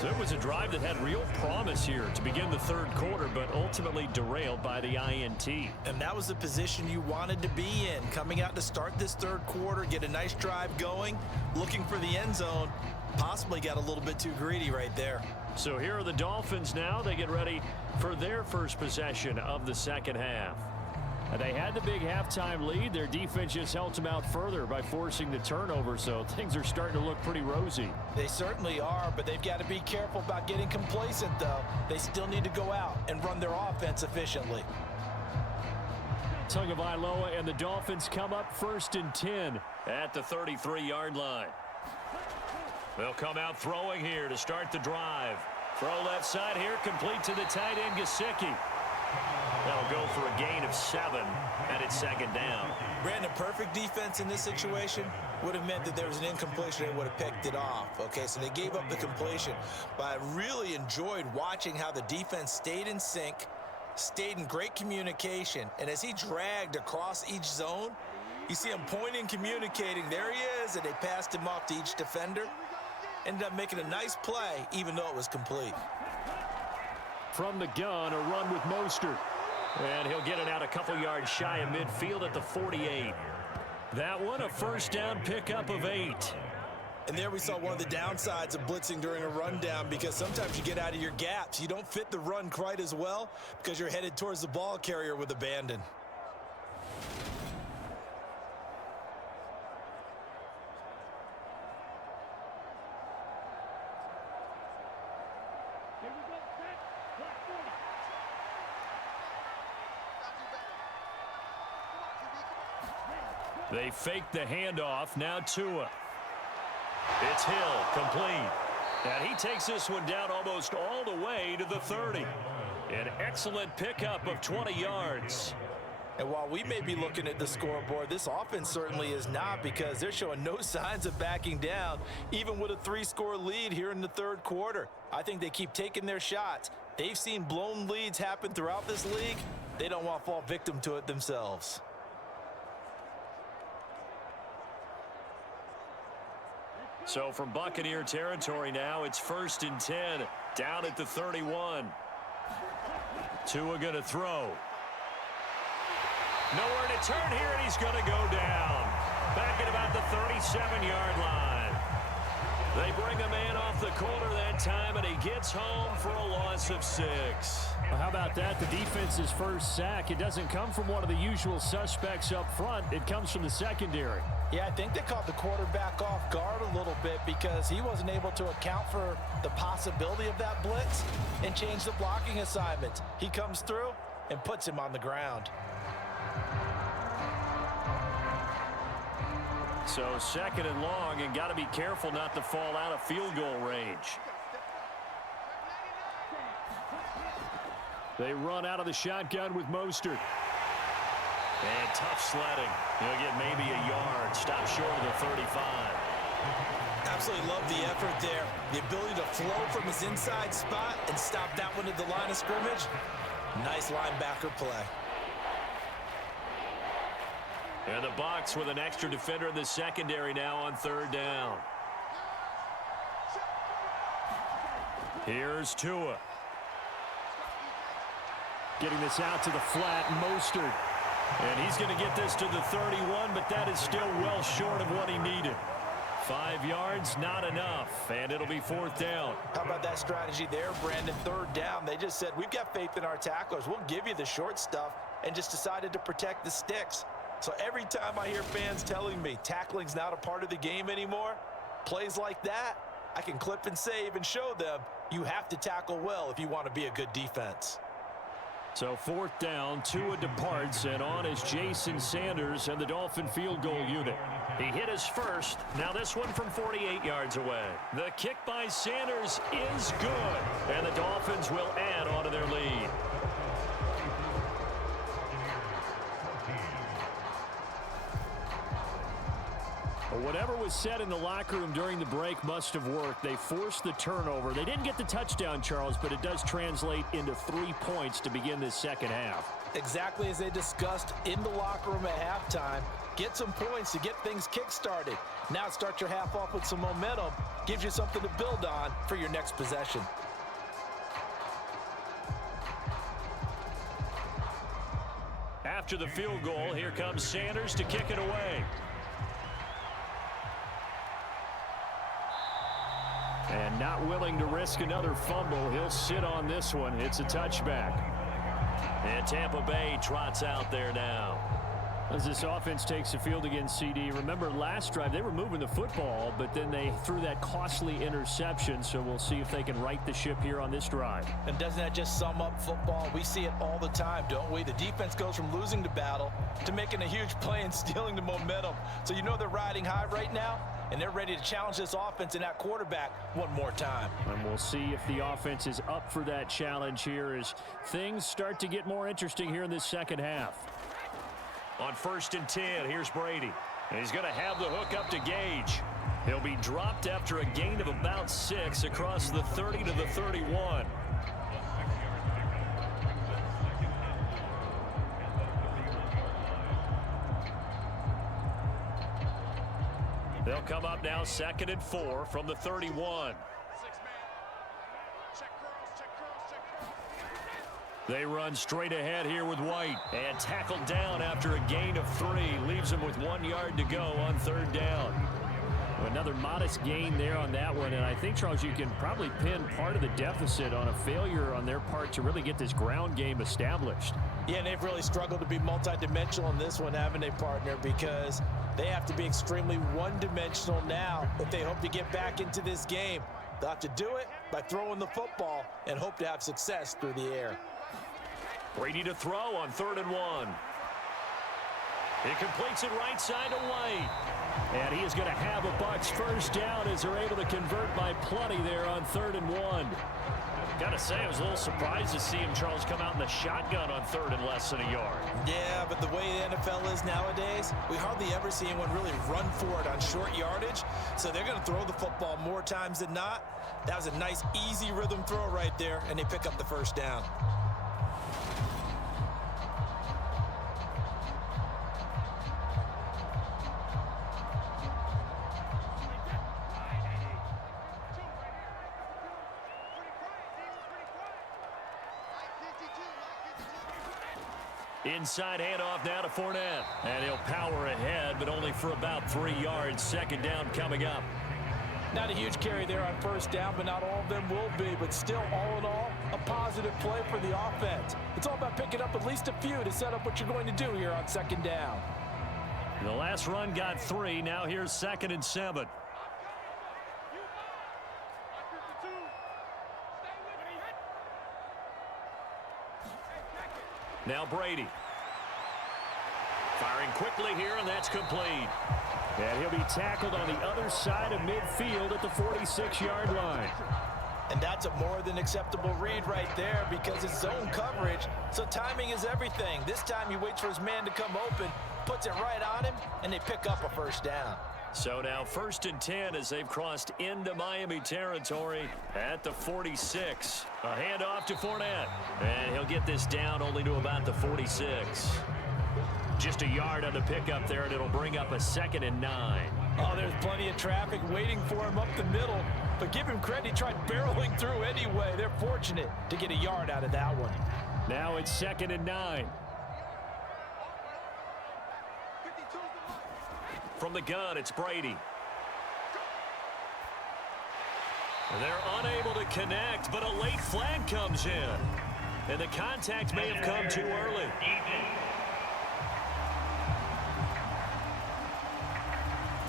So it was a drive that had real promise here to begin the 3rd quarter, but ultimately derailed by the INT. And that was the position you wanted to be in, coming out to start this 3rd quarter, get a nice drive going, looking for the end zone. Possibly got a little bit too greedy right there. So here are the Dolphins now. They get ready for their first possession of the 2nd half. They had the big halftime lead. Their defense just helped them out further by forcing the turnover, so things are starting to look pretty rosy. They certainly are, but they've got to be careful about getting complacent, though. They still need to go out and run their offense efficiently. Tagovailoa and the Dolphins come up 1st and 10 at the 33-yard line. They'll come out throwing here to start the drive. Throw left side here, complete to the tight end, Gesicki. That'll go for a gain of 7, and it's 2nd down. Brandon, perfect defense in this situation would have meant that there was an incompletion. They would have picked it off. Okay, so they gave up the completion. But I really enjoyed watching how the defense stayed in sync, stayed in great communication. And as he dragged across each zone, you see him pointing, communicating. There he is, and they passed him off to each defender. Ended up making a nice play, even though it was complete. From the gun, a run with Mostert. And he'll get it out a couple yards shy of midfield at the 48. That one, a first down pickup of 8. And there we saw one of the downsides of blitzing during a rundown, because sometimes you get out of your gaps. You don't fit the run quite as well because you're headed towards the ball carrier with abandon. They fake the handoff. Now Tua. It's Hill, complete. And he takes this one down almost all the way to the 30. An excellent pickup of 20 yards. And while we may be looking at the scoreboard, this offense certainly is not, because they're showing no signs of backing down, even with a 3-score lead here in the third quarter. I think they keep taking their shots. They've seen blown leads happen throughout this league. They don't want to fall victim to it themselves. So from Buccaneer territory now, it's 1st and 10, down at the 31. Tua going to throw. Nowhere to turn here, and he's going to go down. Back at about the 37-yard line. They bring a man off the corner that time, and he gets home for a loss of 6. Well, how about that? The defense's first sack. It doesn't come from one of the usual suspects up front. It comes from the secondary. Yeah, I think they caught the quarterback off guard a little bit because he wasn't able to account for the possibility of that blitz and change the blocking assignment. He comes through and puts him on the ground. So 2nd and long, and got to be careful not to fall out of field goal range. They run out of the shotgun with Mostert. And tough sledding. He'll get maybe a yard. Stop short of the 35. Absolutely love the effort there. The ability to flow from his inside spot and stop that one at the line of scrimmage. Nice linebacker play. And the Bucs with an extra defender in the secondary now on 3rd down. Here's Tua. Getting this out to the flat, Mostert. And he's going to get this to the 31, but that is still well short of what he needed. 5 yards, not enough, and it'll be 4th down. How about that strategy there, Brandon? 3rd down. They just said, we've got faith in our tacklers. We'll give you the short stuff, and just decided to protect the sticks. So every time I hear fans telling me tackling's not a part of the game anymore, plays like that, I can clip and save and show them you have to tackle well if you want to be a good defense. So 4th down, Tua departs, and on is Jason Sanders and the Dolphin field goal unit. He hit his first. Now this one from 48 yards away. The kick by Sanders is good, and the Dolphins will add on to their lead. Well, whatever was said in the locker room during the break must have worked. They forced the turnover. They didn't get the touchdown, Charles, but it does translate into 3 points to begin this second half. Exactly as they discussed in the locker room at halftime. Get some points to get things kick-started. Now start your half off with some momentum. Gives you something to build on for your next possession. After the field goal, here comes Sanders to kick it away. And not willing to risk another fumble, he'll sit on this one. It's a touchback. And Tampa Bay trots out there now. As this offense takes the field against CD, remember last drive they were moving the football, but then they threw that costly interception, so we'll see if they can right the ship here on this drive. And doesn't that just sum up football? We see it all the time, don't we? The defense goes from losing the battle to making a huge play and stealing the momentum. So you know they're riding high right now, and they're ready to challenge this offense and that quarterback one more time. And we'll see if the offense is up for that challenge here as things start to get more interesting here in this second half. On 1st and 10, here's Brady. And he's going to have the hook up to Gage. He'll be dropped after a gain of about 6 across the 30 to the 31. They'll come up now 2nd and 4 from the 31. They run straight ahead here with White. And tackled down after a gain of 3. Leaves him with 1 yard to go on 3rd down. Another modest gain there on that one. And I think, Charles, you can probably pin part of the deficit on a failure on their part to really get this ground game established. Yeah, and they've really struggled to be multidimensional in this one, haven't they, partner? Because they have to be extremely one-dimensional now if they hope to get back into this game. They'll have to do it by throwing the football and hope to have success through the air. Brady to throw on 3rd and 1. He completes it right side to White. And he is going to have a Bucs first down as they're able to convert by plenty there on 3rd and 1. Got to say, I was a little surprised to see him, Charles, come out in the shotgun on 3rd and less than a yard. Yeah, but the way the NFL is nowadays, we hardly ever see anyone really run for it on short yardage. So they're going to throw the football more times than not. That was a nice, easy rhythm throw right there, and they pick up the first down. Inside handoff now to Fournette. And he'll power ahead, but only for about 3 yards. 2nd down coming up. Not a huge carry there on first down, but not all of them will be. But still, all in all, a positive play for the offense. It's all about picking up at least a few to set up what you're going to do here on 2nd down. The last run got 3. Now here's 2nd and 7. Now Brady. Firing quickly here, and that's complete. And he'll be tackled on the other side of midfield at the 46-yard line. And that's a more than acceptable read right there because it's zone coverage, so timing is everything. This time he waits for his man to come open, puts it right on him, and they pick up a first down. So now 1st and 10 as they've crossed into Miami territory at the 46. A handoff to Fournette. And he'll get this down only to about the 46. Just a yard on the pickup there, and it'll bring up a 2nd and 9. Oh, there's plenty of traffic waiting for him up the middle. But give him credit, he tried barreling through anyway. They're fortunate to get a yard out of that one. Now it's 2nd and 9. From the gun, it's Brady. They're unable to connect, but a late flag comes in. And the contact may have come too early.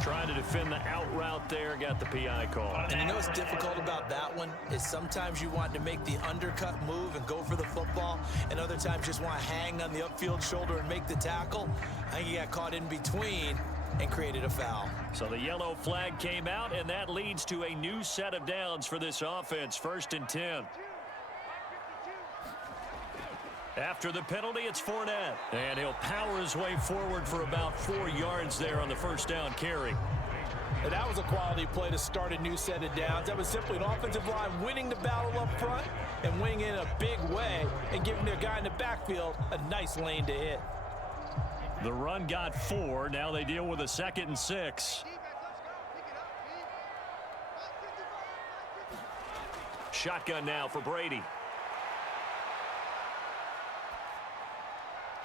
Trying to defend the out route there, got the PI call. And you know what's difficult about that one is sometimes you want to make the undercut move and go for the football, and other times just want to hang on the upfield shoulder and make the tackle. I think he got caught in between and created a foul. So the yellow flag came out, and that leads to a new set of downs for this offense. 1st and 10. After the penalty, it's Fournette. And he'll power his way forward for about 4 yards there on the first down carry. And that was a quality play to start a new set of downs. That was simply an offensive line winning the battle up front and winning in a big way and giving their guy in the backfield a nice lane to hit. The run got 4. Now they deal with a 2nd and 6. Shotgun now for Brady.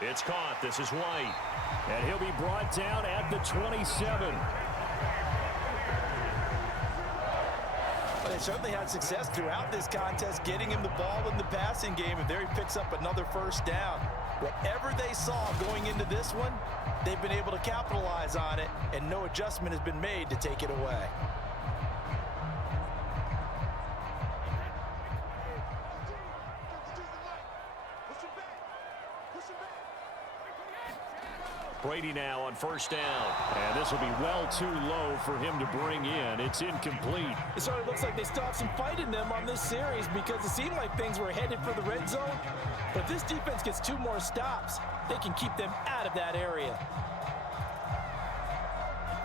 It's caught. This is White. And he'll be brought down at the 27. But they certainly had success throughout this contest, getting him the ball in the passing game, and there he picks up another first down. Whatever they saw going into this one, they've been able to capitalize on it, and no adjustment has been made to take it away. Brady now on first down. And this will be well too low for him to bring in. It's incomplete. It sort of looks like they still have some fight in them on this series because it seemed like things were headed for the red zone. But if this defense gets 2 more stops, they can keep them out of that area.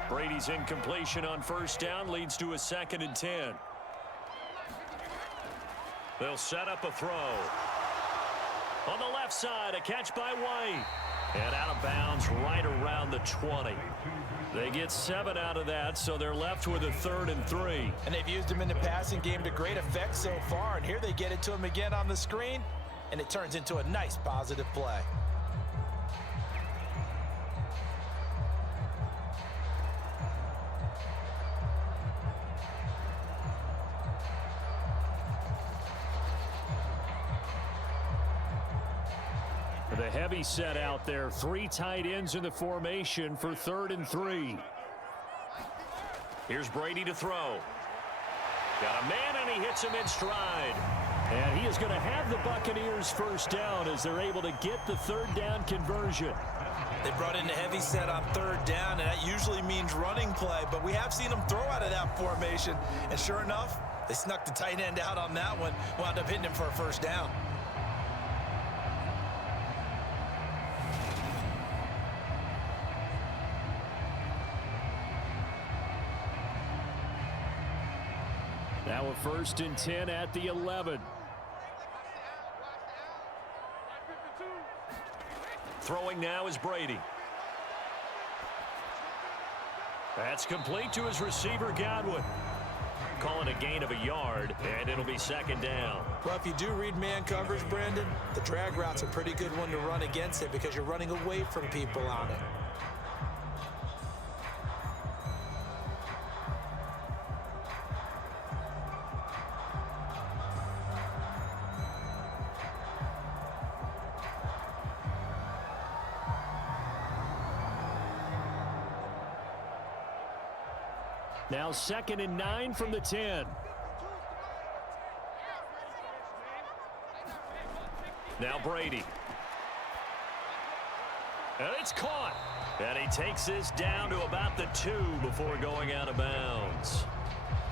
Brady's incompletion on first down leads to a 2nd and 10. They'll set up a throw. On the left side, a catch by White. And out of bounds right around the 20. They get 7 out of that, so they're left with a 3rd and 3. And they've used him in the passing game to great effect so far. And here they get it to him again on the screen, and it turns into a nice positive play. The heavy set out there. 3 tight ends in the formation for 3rd and 3. Here's Brady to throw. Got a man, and he hits him in stride. And he is going to have the Buccaneers first down as they're able to get the third down conversion. They brought in a heavy set on third down, and that usually means running play, but we have seen them throw out of that formation, and sure enough, they snuck the tight end out on that one, wound up hitting him for a first down. Now a 1st and 10 at the 11. Throwing now is Brady. That's complete to his receiver, Godwin. Calling a gain of a yard, and it'll be 2nd down. Well, if you do read man coverage, Brandon, the drag route's a pretty good one to run against it because you're running away from people on it. Now 2nd and 9 from the 10. Now Brady. And it's caught. And he takes this down to about the 2 before going out of bounds.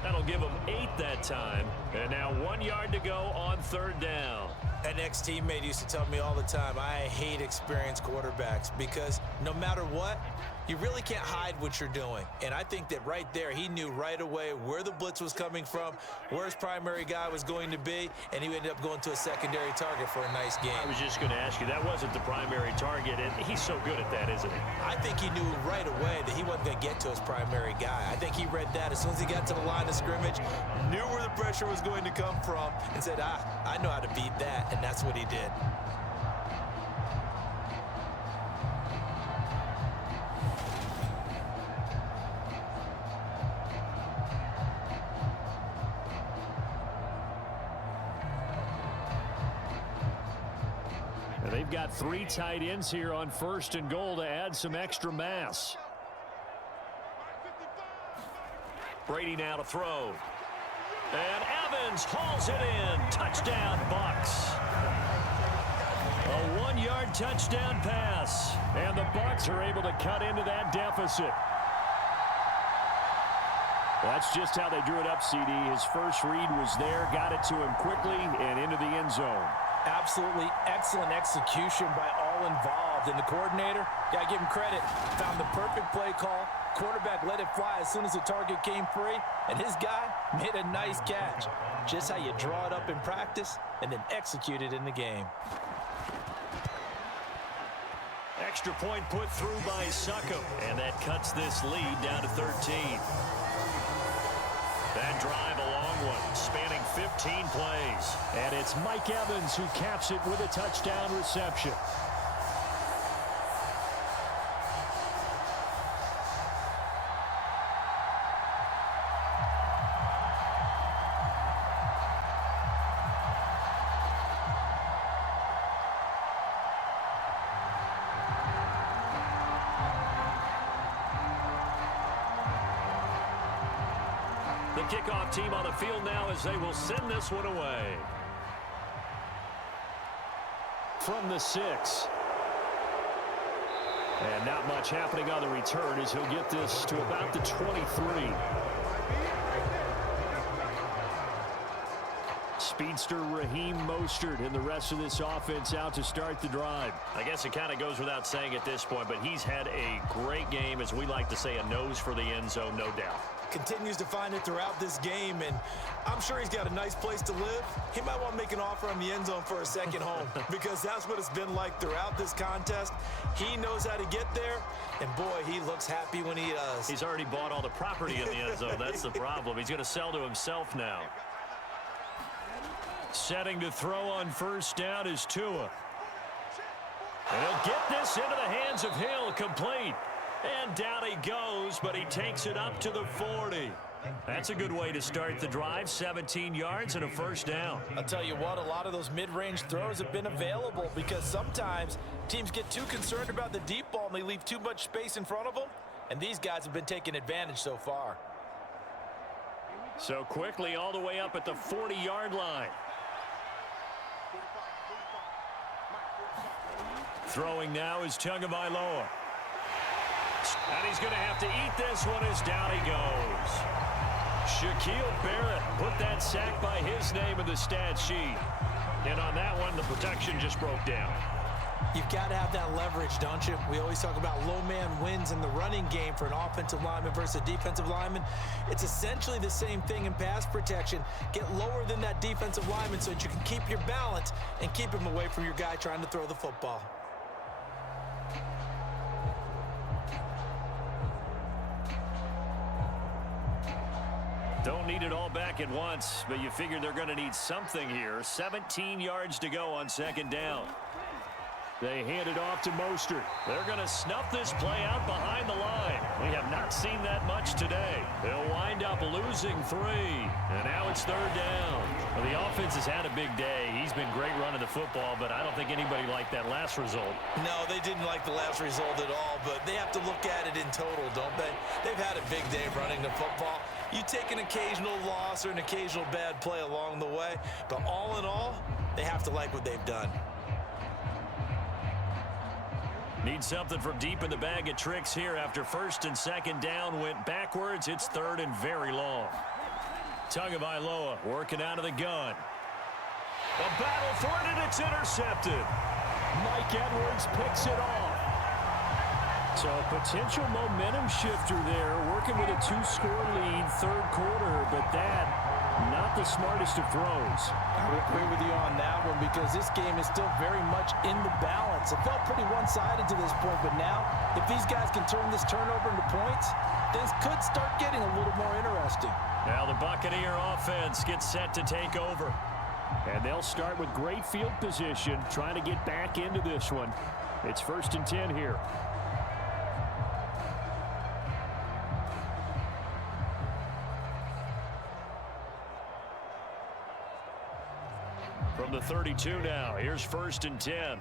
That'll give him 8 that time. And now 1 yard to go on 3rd down. An ex-teammate used to tell me all the time, I hate experienced quarterbacks because no matter what, you really can't hide what you're doing. And I think that right there, he knew right away where the blitz was coming from, where his primary guy was going to be, and he ended up going to a secondary target for a nice game. I was just going to ask you, that wasn't the primary target, and he's so good at that, isn't he? I think he knew right away that he wasn't going to get to his primary guy. I think he read that as soon as he got to the line of scrimmage, knew where the pressure was going to come from, and said, I know how to beat that, and that's what he did. And they've got 3 tight ends here on 1st and goal to add some extra mass. Brady now to throw. And Evans hauls it in. Touchdown, Bucs. A 1-yard touchdown pass. And the Bucs are able to cut into that deficit. That's just how they drew it up, CD. His first read was there, got it to him quickly, and into the end zone. Absolutely excellent execution by all involved. And the coordinator, got to give him credit, found the perfect play call. Quarterback let it fly as soon as the target came free. And his guy made a nice catch. Just how you draw it up in practice and then execute it in the game. Extra point put through by Succop. And that cuts this lead down to 13. That drive, a long one, spanning 15 plays. And it's Mike Evans who caps it with a touchdown reception. The kickoff team on the field now as they will send this one away. From the 6. And not much happening on the return as he'll get this to about the 23. Speedster Raheem Mostert and the rest of this offense out to start the drive. I guess it kind of goes without saying at this point, but he's had a great game, as we like to say, a nose for the end zone, no doubt. Continues to find it throughout this game, and I'm sure he's got a nice place to live. He might want to make an offer on the end zone for a second home because that's what it's been like throughout this contest. He knows how to get there, and boy, he looks happy when he does. He's already bought all the property in the end zone. That's the problem. He's going to sell to himself now. Setting to throw on first down is Tua. And he'll get this into the hands of Hill, complete. And down he goes, but he takes it up to the 40. That's a good way to start the drive. 17 yards and a first down. I'll tell you what, a lot of those mid-range throws have been available because sometimes teams get too concerned about the deep ball and they leave too much space in front of them. And these guys have been taking advantage so far. So quickly all the way up at the 40-yard line. Throwing now is Tagovailoa. And he's going to have to eat this one as down he goes. Shaquille Barrett put that sack by his name in the stat sheet. And on that one, the protection just broke down. You've got to have that leverage, don't you? We always talk about low man wins in the running game for an offensive lineman versus a defensive lineman. It's essentially the same thing in pass protection. Get lower than that defensive lineman so that you can keep your balance and keep him away from your guy trying to throw the football. Don't need it all back at once, but you figure they're going to need something here. 17 yards to go on second down. They hand it off to Mostert. They're going to snuff this play out behind the line. We have not seen that much today. They'll wind up losing 3. And now it's third down. Well, the offense has had a big day. He's been great running the football, but I don't think anybody liked that last result. No, they didn't like the last result at all, but they have to look at it in total, don't they? They've had a big day running the football. You take an occasional loss or an occasional bad play along the way, but all in all, they have to like what they've done. Need something from deep in the bag of tricks here after first and second down went backwards. It's third and very long. Tagovailoa working out of the gun. A battle for it, and it's intercepted. Mike Edwards picks it off. So a potential momentum shifter there, working with a 2-score lead, third quarter, but that, not the smartest of throws. I would agree with you on that one because this game is still very much in the balance. It felt pretty one-sided to this point, but now, if these guys can turn this turnover into points, things could start getting a little more interesting. Now the Buccaneer offense gets set to take over. And they'll start with great field position, trying to get back into this one. It's 1st and 10 here. From the 32 now, here's 1st and 10.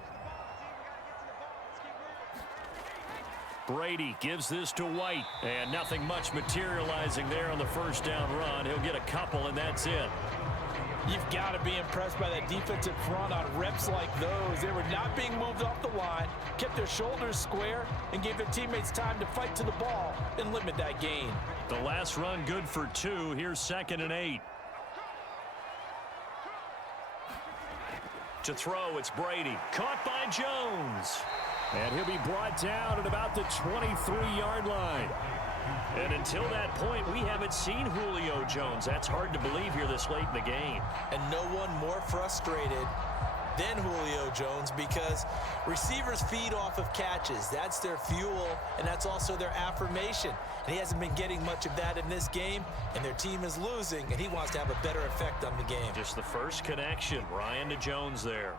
Brady gives this to White, and nothing much materializing there on the first down run. He'll get a couple, and that's it. You've got to be impressed by that defensive front on reps like those. They were not being moved off the line, kept their shoulders square, and gave their teammates time to fight to the ball and limit that gain. The last run good for 2. Here's 2nd and 8. To throw, it's Brady. Caught by Jones. And he'll be brought down at about the 23-yard line. And until that point, we haven't seen Julio Jones. That's hard to believe here this late in the game. And no one more frustrated than Julio Jones because receivers feed off of catches. That's their fuel, and that's also their affirmation. And he hasn't been getting much of that in this game, and their team is losing, and he wants to have a better effect on the game. Just the first connection, Ryan to Jones there.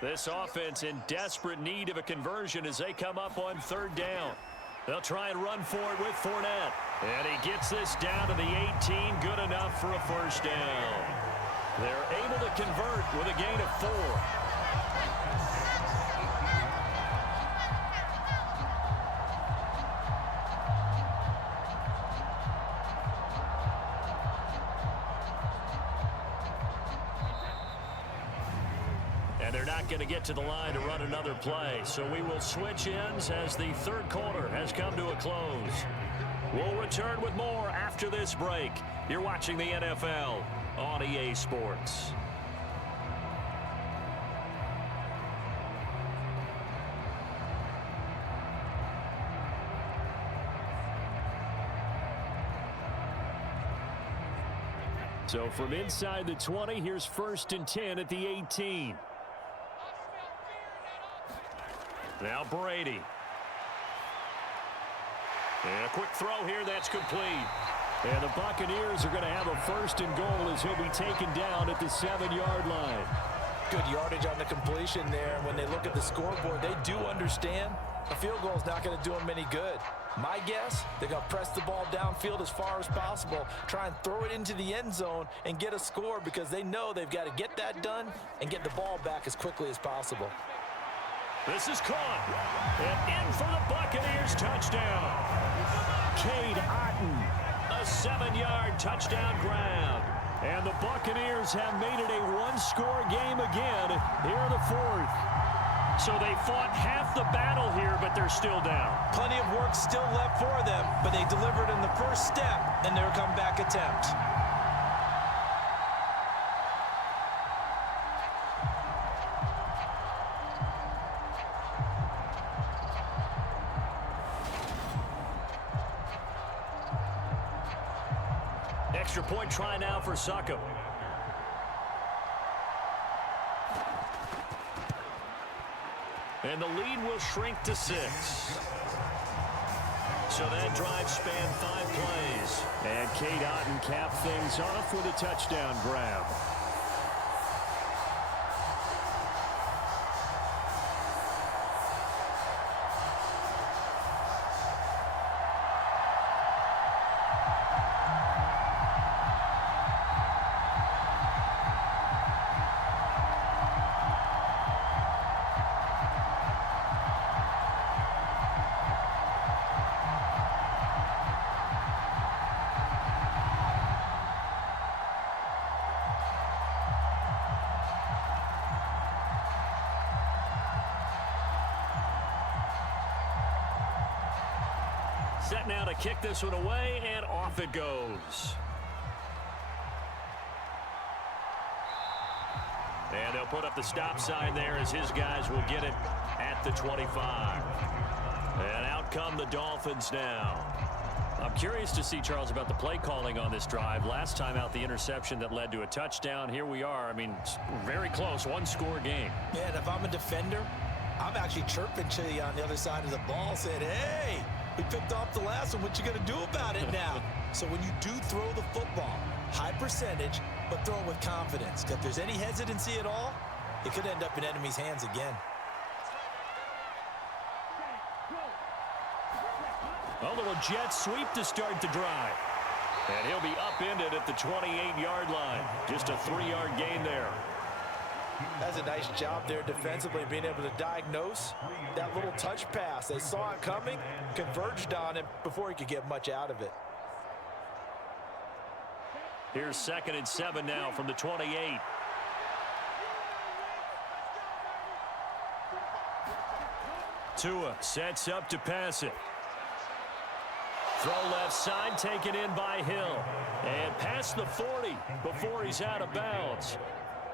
This offense in desperate need of a conversion as they come up on third down. They'll try and run for it with Fournette. And he gets this down to the 18, good enough for a first down. They're able to convert with a gain of 4. And they're not going to get to the line to run another play. So we will switch ends as the third quarter has come to a close. We'll return with more after this break. You're watching the NFL on EA Sports. So from inside the 20, here's 1st and 10 at the 18. Now Brady. And a quick throw here, that's complete. And the Buccaneers are going to have a 1st and goal as he'll be taken down at the 7-yard line. Good yardage on the completion there. And when they look at the scoreboard, they do understand a field goal is not going to do them any good. My guess, they're going to press the ball downfield as far as possible, try and throw it into the end zone and get a score because they know they've got to get that done and get the ball back as quickly as possible. This is caught. And in for the Buccaneers touchdown. Cade Otton. A 7-yard touchdown grab. And the Buccaneers have made it a one-score game again here in the 4th. So they fought half the battle here, but they're still down. Plenty of work still left for them, but they delivered in the first step in their comeback attempt. Extra point try now for Succop. And the lead will shrink to 6. So that drive spanned 5 plays. And Cade Otton capped things off with a touchdown grab. Set now to kick this one away, and off it goes. And they'll put up the stop sign there as his guys will get it at the 25. And out come the Dolphins now. I'm curious to see, Charles, about the play calling on this drive. Last time out, the interception that led to a touchdown. Here we are. I mean, very close, one-score game. Yeah, and if I'm a defender, I'm actually chirping to you on the other side of the ball, saying, hey, we picked off the last one. What you going to do about it now? So when you do throw the football, high percentage, but throw it with confidence. If there's any hesitancy at all, it could end up in enemy's hands again. A little jet sweep to start the drive. And he'll be upended at the 28-yard line. Just a 3-yard gain there. That's a nice job there defensively, being able to diagnose that little touch pass. They saw it coming, converged on him before he could get much out of it. Here's 2nd and 7 now from the 28. Tua sets up to pass it. Throw left side, taken in by Hill. And past the 40 before he's out of bounds.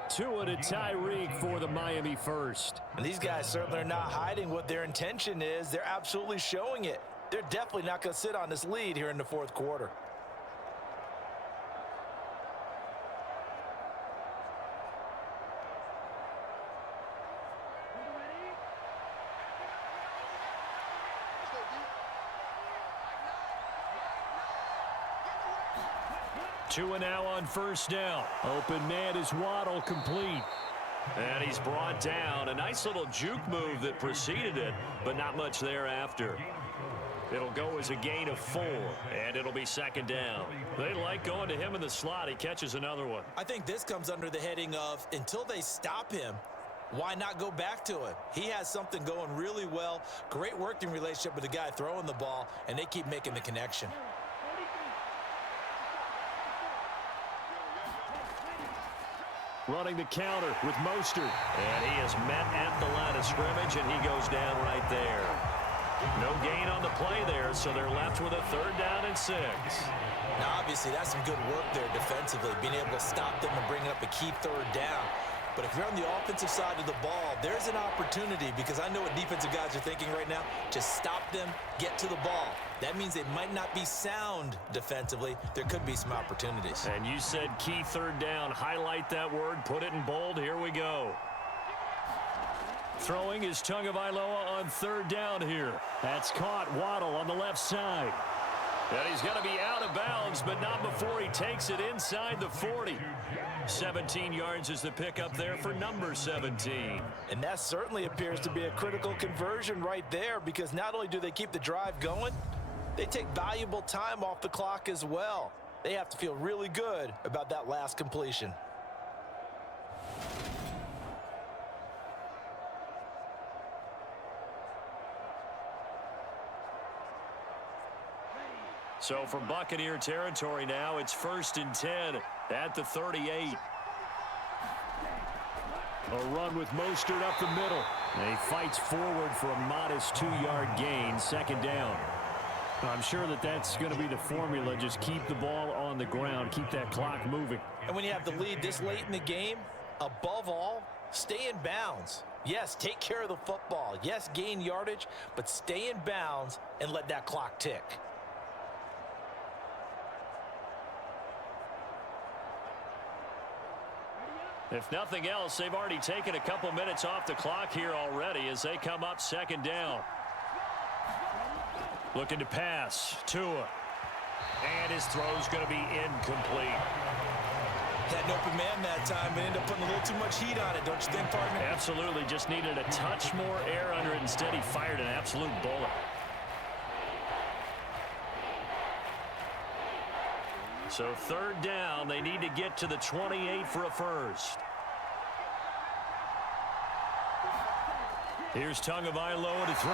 Tua to Tyreek for the Miami first. And these guys certainly are not hiding what their intention is. They're absolutely showing it. They're definitely not going to sit on this lead here in the 4th quarter. Tua now on 1st down. Open man is Waddle, complete. And he's brought down. A nice little juke move that preceded it, but not much thereafter. It'll go as a gain of 4, and it'll be 2nd down. They like going to him in the slot. He catches another one. I think this comes under the heading of, until they stop him, why not go back to him? He has something going really well. Great working relationship with the guy throwing the ball, and they keep making the connection. Running the counter with Mostert. And he is met at the line of scrimmage, and he goes down right there. No gain on the play there, so they're left with a 3rd down and 6. Now, obviously, that's some good work there defensively, being able to stop them and bring up a key 3rd down. But if you're on the offensive side of the ball, there's an opportunity, because I know what defensive guys are thinking right now. Just stop them, get to the ball. That means they might not be sound defensively. There could be some opportunities. And you said key 3rd down. Highlight that word. Put it in bold. Here we go. Throwing is Tagovailoa on 3rd down here. That's caught. Waddle on the left side. And he's going to be out of bounds, but not before he takes it inside the 40. 17 yards is the pickup there for number 17. And that certainly appears to be a critical conversion right there, because not only do they keep the drive going, they take valuable time off the clock as well. They have to feel really good about that last completion. So from Buccaneer territory now, it's 1st and 10 at the 38. A run with Mostert up the middle. And he fights forward for a modest 2-yard gain, second down. I'm sure that that's going to be the formula. Just keep the ball on the ground. Keep that clock moving. And when you have the lead this late in the game, above all, stay in bounds. Yes, take care of the football. Yes, gain yardage, but stay in bounds and let that clock tick. If nothing else, they've already taken a couple minutes off the clock here already as they come up second down. Looking to pass. Tua. And his throw's going to be incomplete. Had an open man that time, but ended up putting a little too much heat on it, don't you think, partner? Absolutely. Just needed a touch more air under it. Instead, he fired an absolute bullet. So third down, they need to get to the 28 for a first. Here's Tagovailoa to throw.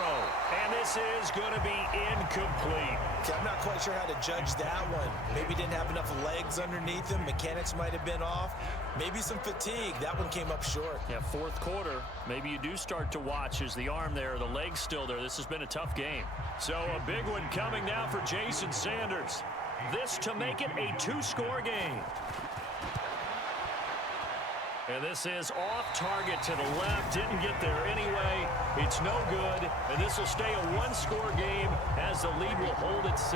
And this is going to be incomplete. Okay, I'm not quite sure how to judge that one. Maybe didn't have enough legs underneath him. Mechanics might have been off. Maybe some fatigue. That one came up short. Yeah, fourth quarter. Maybe you do start to watch as the arm there, the leg's still there. This has been a tough game. So a big one coming now for Jason Sanders. This to make it a 2-score game. And this is off target to the left. Didn't get there anyway. It's no good. And this will stay a 1-score game as the lead will hold at 6.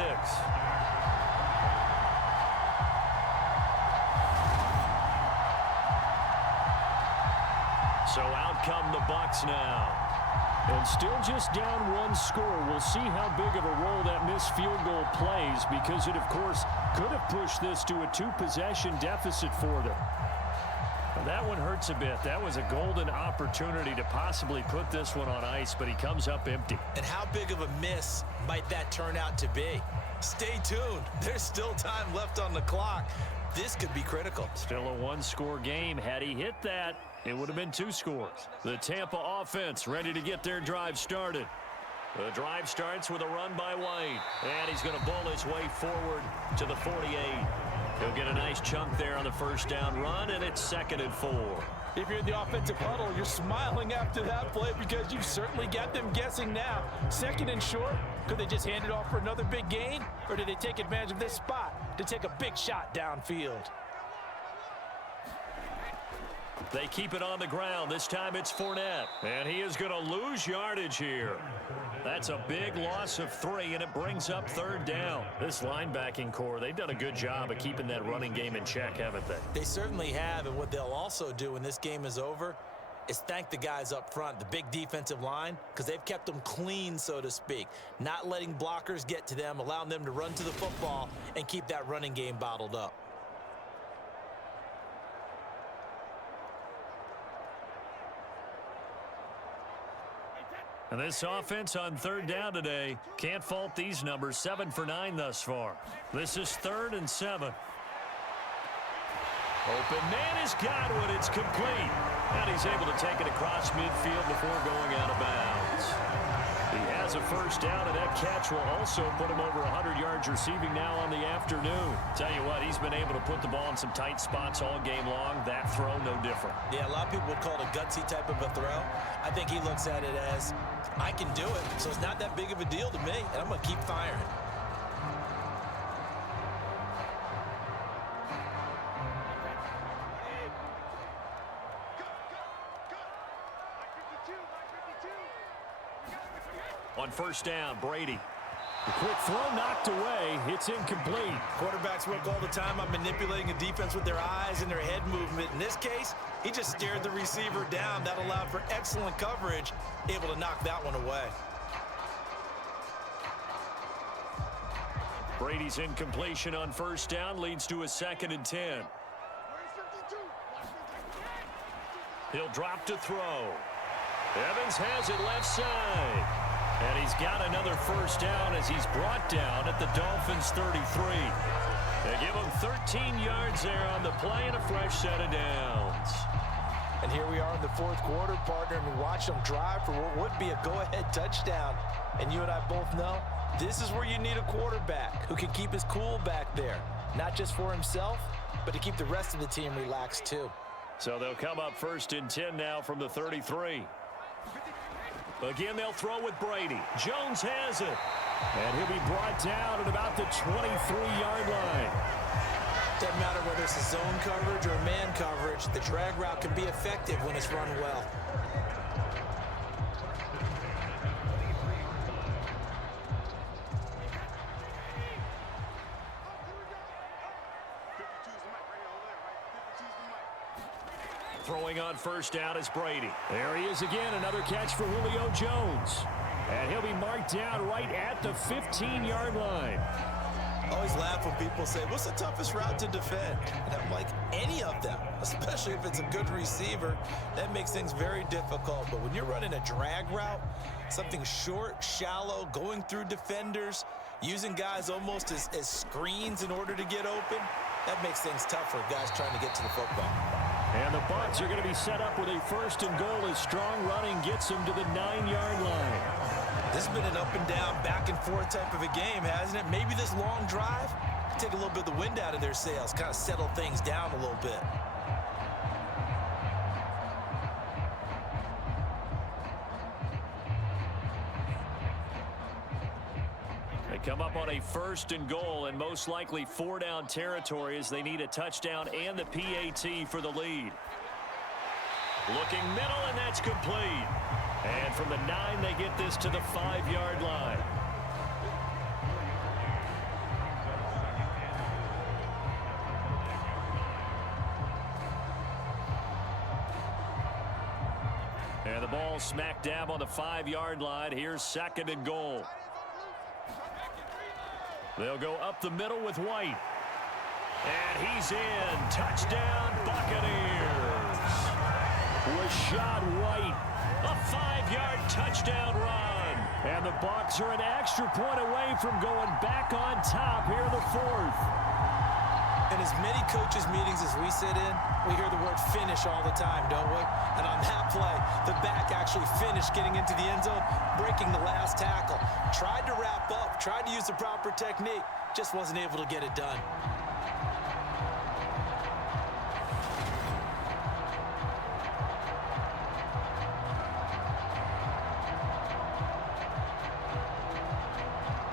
So out come the Bucs now. And still just down 1 score. We'll see how big of a role that missed field goal plays because it, of course, could have pushed this to a 2-possession deficit for them. Well, that one hurts a bit. That was a golden opportunity to possibly put this one on ice, but he comes up empty. And how big of a miss might that turn out to be? Stay tuned. There's still time left on the clock. This could be critical. Still a 1-score game. Had he hit that, it would have been 2 scores. The Tampa offense ready to get their drive started. The drive starts with a run by White. And he's going to bowl his way forward to the 48. He'll get a nice chunk there on the first down run, and it's 2nd and 4. If you're in the offensive huddle, you're smiling after that play because you've certainly got them guessing now. 2nd and short. Could they just hand it off for another big gain? Or did they take advantage of this spot to take a big shot downfield? They keep it on the ground. This time it's Fournette. And he is going to lose yardage here. That's a big loss of 3, and it brings up 3rd down. This linebacking core, they've done a good job of keeping that running game in check, haven't they? They certainly have, and what they'll also do when this game is over is thank the guys up front, the big defensive line, because they've kept them clean, so to speak. Not letting blockers get to them, allowing them to run to the football and keep that running game bottled up. And this offense on 3rd down today, can't fault these numbers. 7 for 9 thus far. This is 3rd and 7. Open man is Godwin. It's complete. And he's able to take it across midfield before going out of bounds. He has a first down, and that catch will also put him over 100 yards receiving now on the afternoon. Tell you what, he's been able to put the ball in some tight spots all game long. That throw, no different. Yeah, a lot of people would call it a gutsy type of a throw. I think he looks at it as, I can do it, so it's not that big of a deal to me, and I'm going to keep firing. On first down, Brady. The quick throw knocked away. It's incomplete. Quarterbacks work all the time on manipulating a defense with their eyes and their head movement. In this case, he just stared the receiver down. That allowed for excellent coverage, able to knock that one away. Brady's incompletion on first down leads to a 2nd and 10. He'll drop to throw. Evans has it left side. And he's got another first down as he's brought down at the Dolphins' 33. They give him 13 yards there on the play and a fresh set of downs. And here we are in the 4th quarter, partner, and we watch them drive for what would be a go-ahead touchdown. And you and I both know this is where you need a quarterback who can keep his cool back there, not just for himself, but to keep the rest of the team relaxed too. So they'll come up 1st and 10 now from the 33. Again, they'll throw with Brady. Jones has it. And he'll be brought down at about the 23-yard line. Doesn't matter whether it's a zone coverage or man coverage, the drag route can be effective when it's run well. Throwing on first down is Brady. There he is again, another catch for Julio Jones. And he'll be marked down right at the 15-yard line. I always laugh when people say, what's the toughest route to defend? And I'm like, any of them, especially if it's a good receiver. That makes things very difficult. But when you're running a drag route, something short, shallow, going through defenders, using guys almost as screens in order to get open, that makes things tough for guys trying to get to the football. And the Bucs are going to be set up with a first and goal as strong running gets them to the 9-yard line. This has been an up and down, back and forth type of a game, hasn't it? Maybe this long drive take a little bit of the wind out of their sails, kind of settle things down a little bit. They come up on a first and goal and most likely 4-down territory as they need a touchdown and the PAT for the lead. Looking middle, and that's complete. And from the 9, they get this to the 5-yard line. And the ball smack dab on the 5-yard line. Here's second and goal. They'll go up the middle with White. And he's in. Touchdown, Buccaneers. Rashad White, a 5-yard touchdown run. And the Bucs are an extra point away from going back on top here in the 4th. In as many coaches' meetings as we sit in, we hear the word finish all the time, don't we? And on that play, the back actually finished getting into the end zone, breaking the last tackle. Tried to wrap up, tried to use the proper technique, just wasn't able to get it done.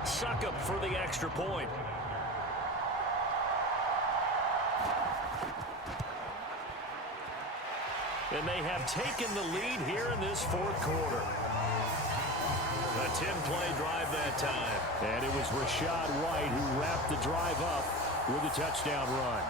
Suck up for the extra point. And they have taken the lead here in this 4th quarter. A 10-play drive that time. And it was Rashad White who wrapped the drive up with a touchdown run.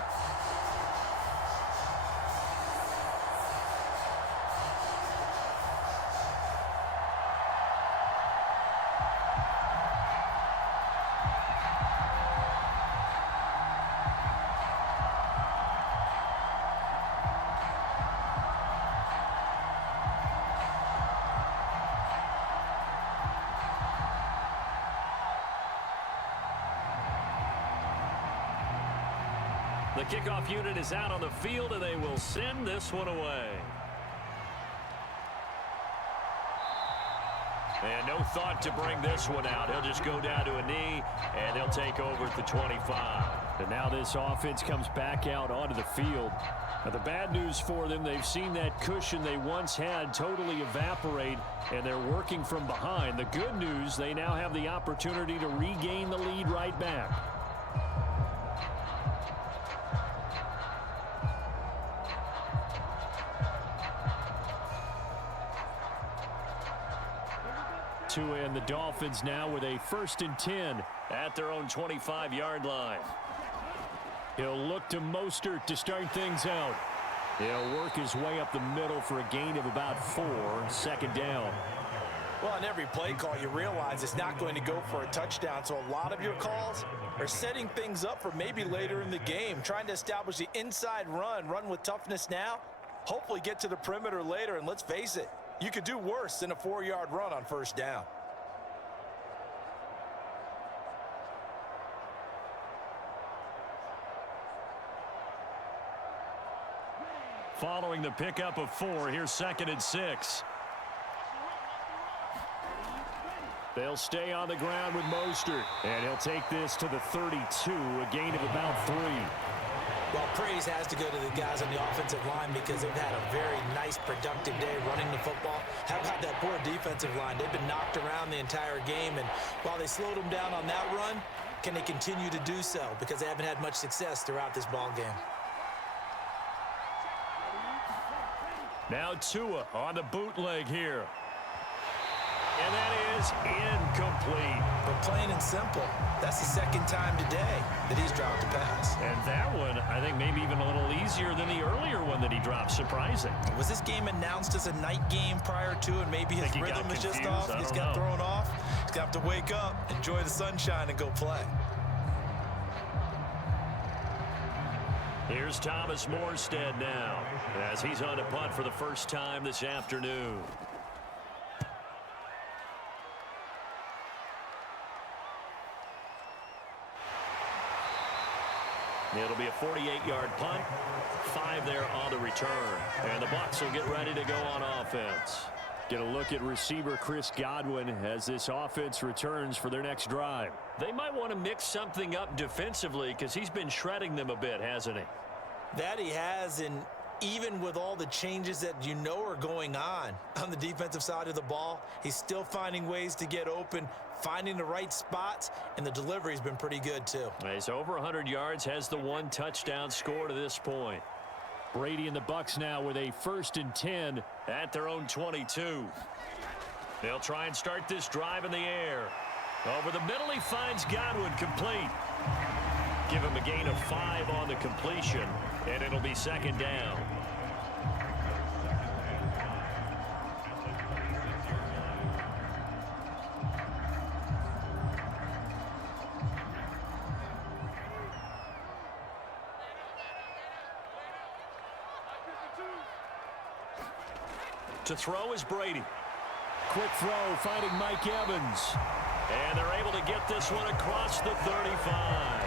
The kickoff unit is out on the field, and they will send this one away. And no thought to bring this one out. He'll just go down to a knee, and they'll take over at the 25. And now this offense comes back out onto the field. Now the bad news for them, they've seen that cushion they once had totally evaporate, and they're working from behind. The good news, they now have the opportunity to regain the lead right back. And the Dolphins now with a 1st and 10 at their own 25-yard line. He'll look to Mostert to start things out. He'll work his way up the middle for a gain of about 4, 2nd down. Well, on every play call, you realize it's not going to go for a touchdown, so a lot of your calls are setting things up for maybe later in the game, trying to establish the inside run with toughness now, hopefully get to the perimeter later, and let's face it, you could do worse than a 4-yard run on 1st down. Following the pickup of 4, here's 2nd and 6. They'll stay on the ground with Mostert. And he'll take this to the 32, a gain of about 3. Well, praise has to go to the guys on the offensive line because they've had a very nice, productive day running the football. How about that poor defensive line? They've been knocked around the entire game, and while they slowed them down on that run, can they continue to do so? Because they haven't had much success throughout this ball game. Now Tua on the bootleg here. And that is incomplete. But plain and simple, that's the second time today that he's dropped a pass. And that one, I think, maybe even a little easier than the earlier one that he dropped. Surprising. Was this game announced as a night game prior to, and maybe his rhythm is just off? He's got thrown off. He's got to wake up, enjoy the sunshine, and go play. Here's Thomas Morstead now as he's on to punt for the first time this afternoon. It'll be a 48-yard punt, 5 there on the return. And the Bucs will get ready to go on offense. Get a look at receiver Chris Godwin as this offense returns for their next drive. They might want to mix something up defensively because he's been shredding them a bit, hasn't he? That he has, and even with all the changes that you know are going on the defensive side of the ball, he's still finding ways to get open, finding the right spots, and the delivery's been pretty good too. He's over 100 yards, has the 1 touchdown score to this point. Brady and the Bucs now with a 1st and 10 at their own 22. They'll try and start this drive in the air. Over the middle, he finds Godwin complete. Give him a gain of 5 on the completion, and it'll be 2nd down. To throw is Brady. Quick throw, finding Mike Evans. And they're able to get this one across the 35.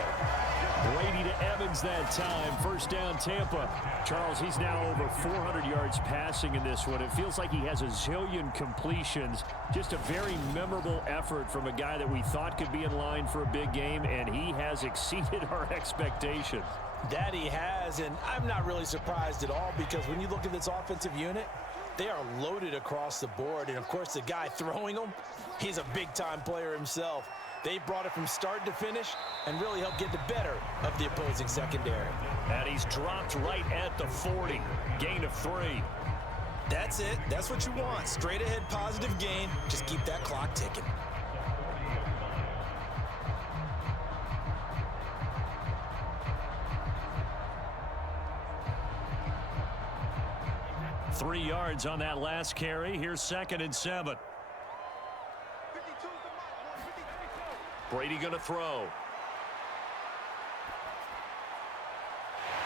Brady to Evans that time. 1st down, Tampa. Charles, he's now over 400 yards passing in this one. It feels like he has a zillion completions. Just a very memorable effort from a guy that we thought could be in line for a big game, and he has exceeded our expectations. That he has, and I'm not really surprised at all because when you look at this offensive unit, they are loaded across the board. And, of course, the guy throwing them, he's a big-time player himself. They brought it from start to finish and really helped get the better of the opposing secondary. And he's dropped right at the 40. Gain of 3. That's it. That's what you want. Straight ahead positive gain. Just keep that clock ticking. Three yards on that last carry. Here's 2nd and 7. Brady going to throw.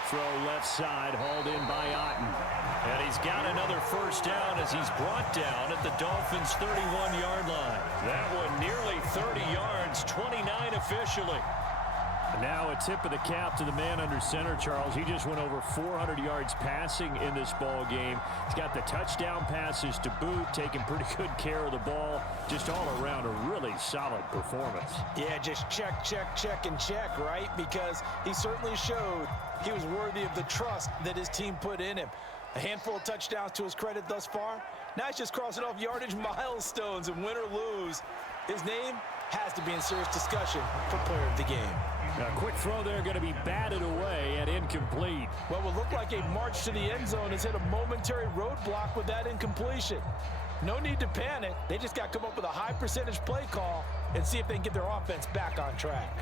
Throw left side, hauled in by Otten. And he's got another 1st down as he's brought down at the Dolphins' 31-yard line. That one nearly 30 yards, 29 officially. Now a tip of the cap to the man under center, Charles. He just went over 400 yards passing in this ball game. He's got the touchdown passes to boot, taking pretty good care of the ball. Just all around a really solid performance. Yeah, just check, check, check, and check, right? Because he certainly showed he was worthy of the trust that his team put in him. A handful of touchdowns to his credit thus far. Now he's just crossing off yardage milestones, and win or lose, his name has to be in serious discussion for player of the game. A quick throw there, going to be batted away and incomplete. What will look like a march to the end zone has hit a momentary roadblock with that incompletion. No need to panic. They just got to come up with a high percentage play call and see if they can get their offense back on track.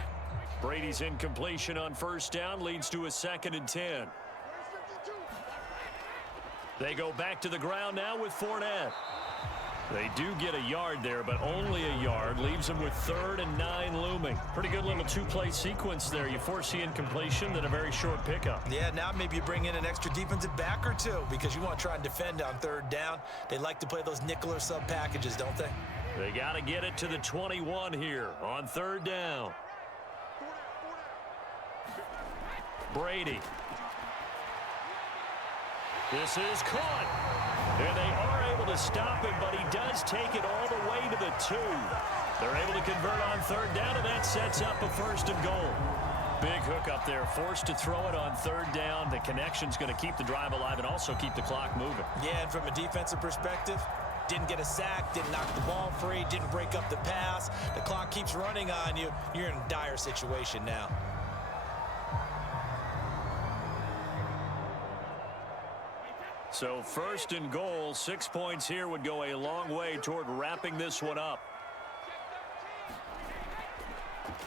Brady's incompletion on 1st down leads to a 2nd and 10. They go back to the ground now with Fournette. They do get a yard there, but only a yard. Leaves them with 3rd and 9 looming. Pretty good little 2-play sequence there. You force the incompletion, then a very short pickup. Yeah, now maybe you bring in an extra defensive back or two because you want to try and defend on 3rd down. They like to play those nickel or sub packages, don't they? They got to get it to the 21 here on 3rd down. Brady. This is caught. And they are able to stop him, but he does take it all the way to the 2. They're able to convert on 3rd down, and that sets up a 1st and goal. Big hook up there, forced to throw it on third down. The connection's going to keep the drive alive and also keep the clock moving. Yeah, and from a defensive perspective, didn't get a sack, didn't knock the ball free, didn't break up the pass. The clock keeps running on you. You're in a dire situation now. So first and goal, 6 points here would go a long way toward wrapping this one up.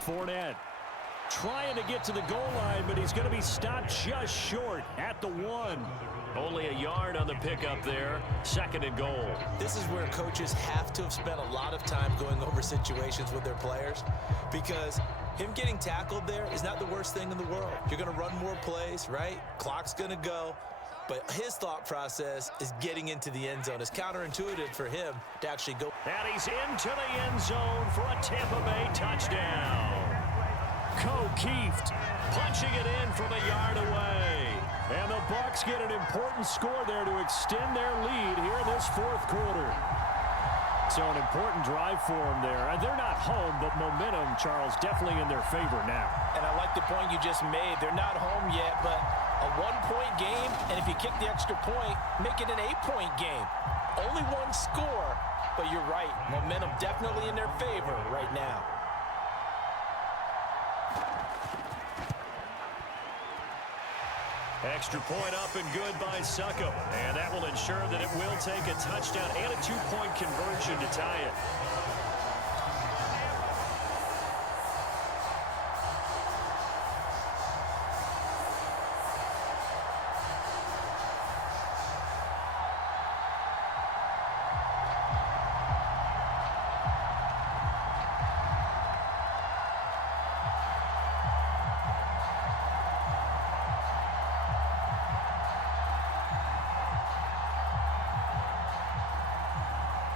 Fournette trying to get to the goal line, but he's going to be stopped just short at the 1. Only a yard on the pickup there. Second and goal. This is where coaches have to have spent a lot of time going over situations with their players, because him getting tackled there is not the worst thing in the world. You're going to run more plays, right? Clock's going to go. But his thought process is getting into the end zone. It's counterintuitive for him to actually go. And he's into the end zone for a Tampa Bay touchdown. Kieft punching it in from a yard away. And the Bucs get an important score there to extend their lead here in this fourth quarter. So an important drive for them there. They're not home, but momentum, Charles, definitely in their favor now. And I like the point you just made. They're not home yet, but a 1-point game, and if you kick the extra point, make it an 8-point game. Only one score, but you're right. Momentum definitely in their favor right now. Extra point up and good by Succop. And that will ensure that it will take a touchdown and a 2-point conversion to tie it.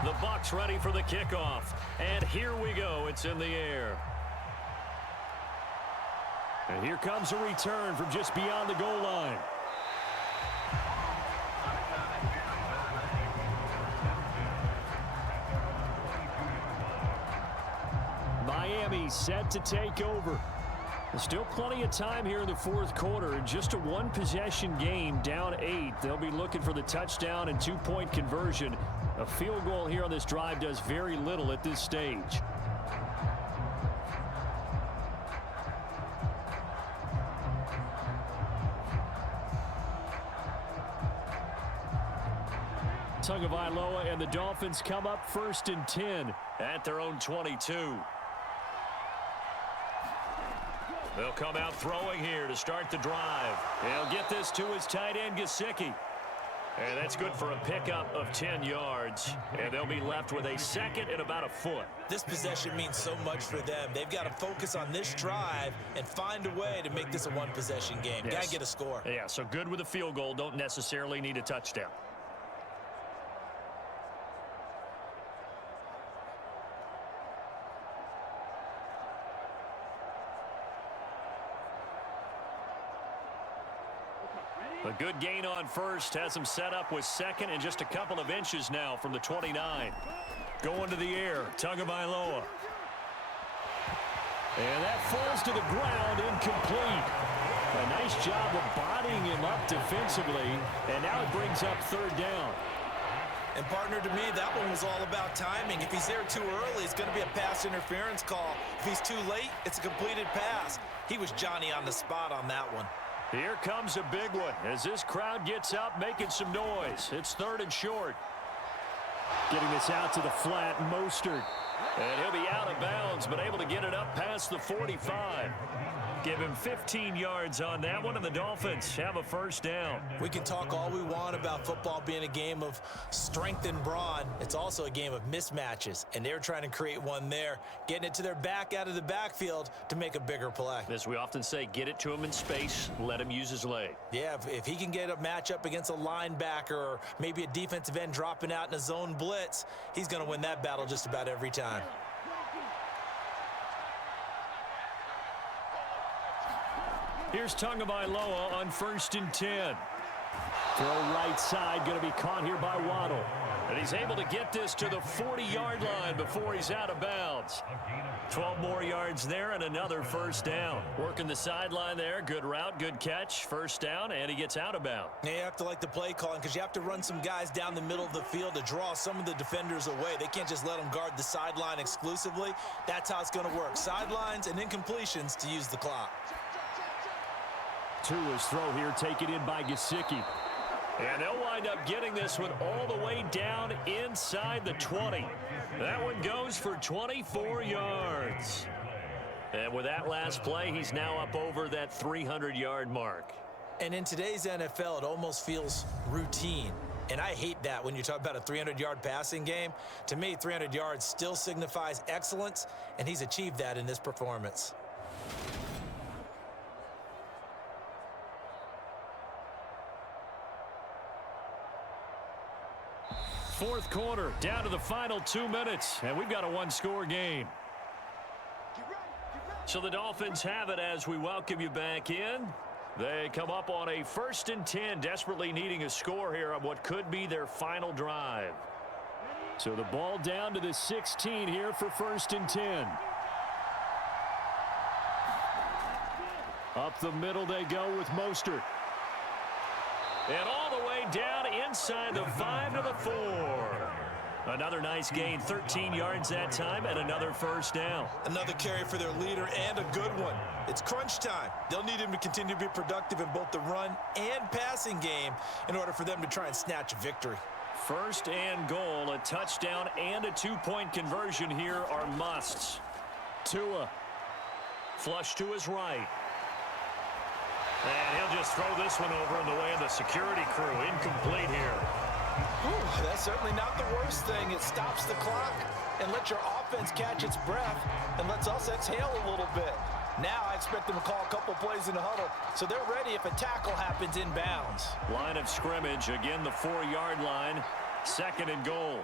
The Bucs ready for the kickoff. And here we go. It's in the air. And here comes a return from just beyond the goal line. Miami set to take over. There's still plenty of time here in the fourth quarter. Just a one-possession game, down 8. They'll be looking for the touchdown and 2-point conversion. A field goal here on this drive does very little at this stage. Tagovailoa and the Dolphins come up 1st and 10 at their own 22. They'll come out throwing here to start the drive. He'll get this to his tight end, Gesicki. And that's good for a pickup of 10 yards. And they'll be left with a second and about a foot. This possession means so much for them. They've got to focus on this drive and find a way to make this a one-possession game. Yes. Got to get a score. Yeah, so good with a field goal. Don't necessarily need a touchdown. A good gain on first has him set up with second and just a couple of inches now from the 29. Going to the air, Tagovailoa. And that falls to the ground, incomplete. A nice job of bodying him up defensively, and now it brings up third down. And partner, to me, that one was all about timing. If he's there too early, it's going to be a pass interference call. If he's too late, it's a completed pass. He was Johnny on the spot on that one. Here comes a big one as this crowd gets up making some noise. It's 3rd and short. Getting this out to the flat, Mostert. And he'll be out of bounds, but able to get it up past the 45. Give him 15 yards on that one, and the Dolphins have a first down. We can talk all we want about football being a game of strength and brawn. It's also a game of mismatches, and they're trying to create one there, getting it to their back out of the backfield to make a bigger play. As we often say, get it to him in space, let him use his leg. Yeah, if he can get a matchup against a linebacker or maybe a defensive end dropping out in a zone blitz, he's going to win that battle just about every time. Here's Tagovailoa on 1st and 10. Throw right side, going to be caught here by Waddle. And he's able to get this to the 40-yard line before he's out of bounds. 12 more yards there and another first down. Working the sideline there. Good route, good catch. First down, and he gets out of bounds. You have to like the play calling because you have to run some guys down the middle of the field to draw some of the defenders away. They can't just let them guard the sideline exclusively. That's how it's going to work. Sidelines and incompletions to use the clock. Tua's throw here taken in by Gesicki. And they'll wind up getting this one all the way down inside the 20. That one goes for 24 yards. And with that last play, he's now up over that 300-yard mark. And in today's NFL, it almost feels routine. And I hate that when you talk about a 300-yard passing game. To me, 300 yards still signifies excellence, and he's achieved that in this performance. Fourth quarter, down to the final 2 minutes, and we've got a one-score game. So the Dolphins have it as we welcome you back in. They come up on a 1st and 10, desperately needing a score here on what could be their final drive. So the ball down to the 16 here for 1st and 10. Up the middle they go with Mostert. And all the way down inside the 5 to the 4. Another nice gain, 13 yards that time, and another first down. Another carry for their leader and a good one. It's crunch time. They'll need him to continue to be productive in both the run and passing game in order for them to try and snatch a victory. First and goal, a touchdown and a two-point conversion here are musts. Tua, flush to his right. And he'll just throw this one over in the way of the security crew. Incomplete here. Ooh, that's certainly not the worst thing. It stops the clock and lets your offense catch its breath and lets us exhale a little bit. Now I expect them to call a couple plays in the huddle, so they're ready if a tackle happens inbounds. Line of scrimmage, again the 4-yard line. 2nd and goal.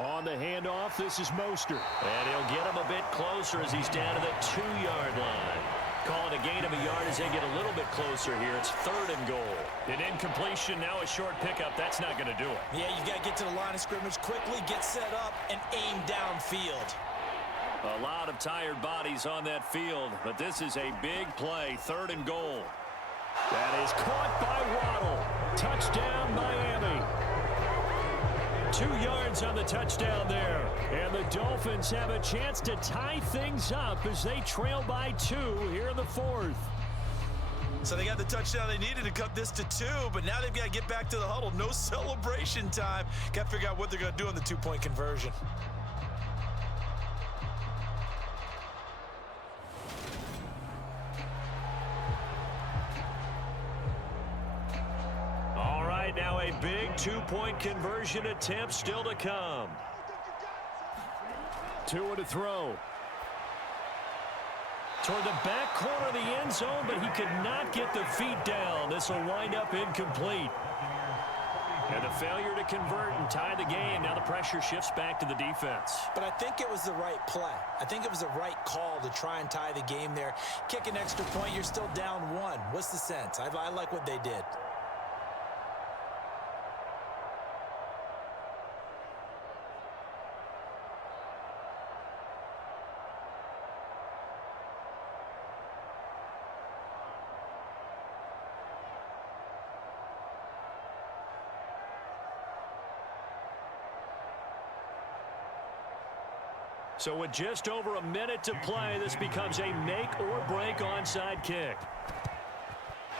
On the handoff, this is Mostert. And he'll get him a bit closer as he's down to the 2-yard line. Call it a gain of a yard as they get a little bit closer here. It's 3rd and goal. An incompletion, now a short pickup. That's not going to do it. Yeah, you got to get to the line of scrimmage quickly, get set up, and aim downfield. A lot of tired bodies on that field, but this is a big play. 3rd and goal. That is caught by Waddle. Touchdown, Miami. 2 yards on the touchdown there. And the Dolphins have a chance to tie things up as they trail by 2 here in the 4th. So they got the touchdown they needed to cut this to 2, but now they've got to get back to the huddle. No celebration time. Got to figure out what they're going to do on the 2-point conversion. Now a big 2-point conversion attempt still to come. Tua to throw. Toward the back corner of the end zone, but he could not get the feet down. This will wind up incomplete. And the failure to convert and tie the game. Now the pressure shifts back to the defense. But I think it was the right play. I think it was the right call to try and tie the game there. Kick an extra point, you're still down 1. What's the sense? I like what they did. So with just over a minute to play, this becomes a make-or-break onside kick.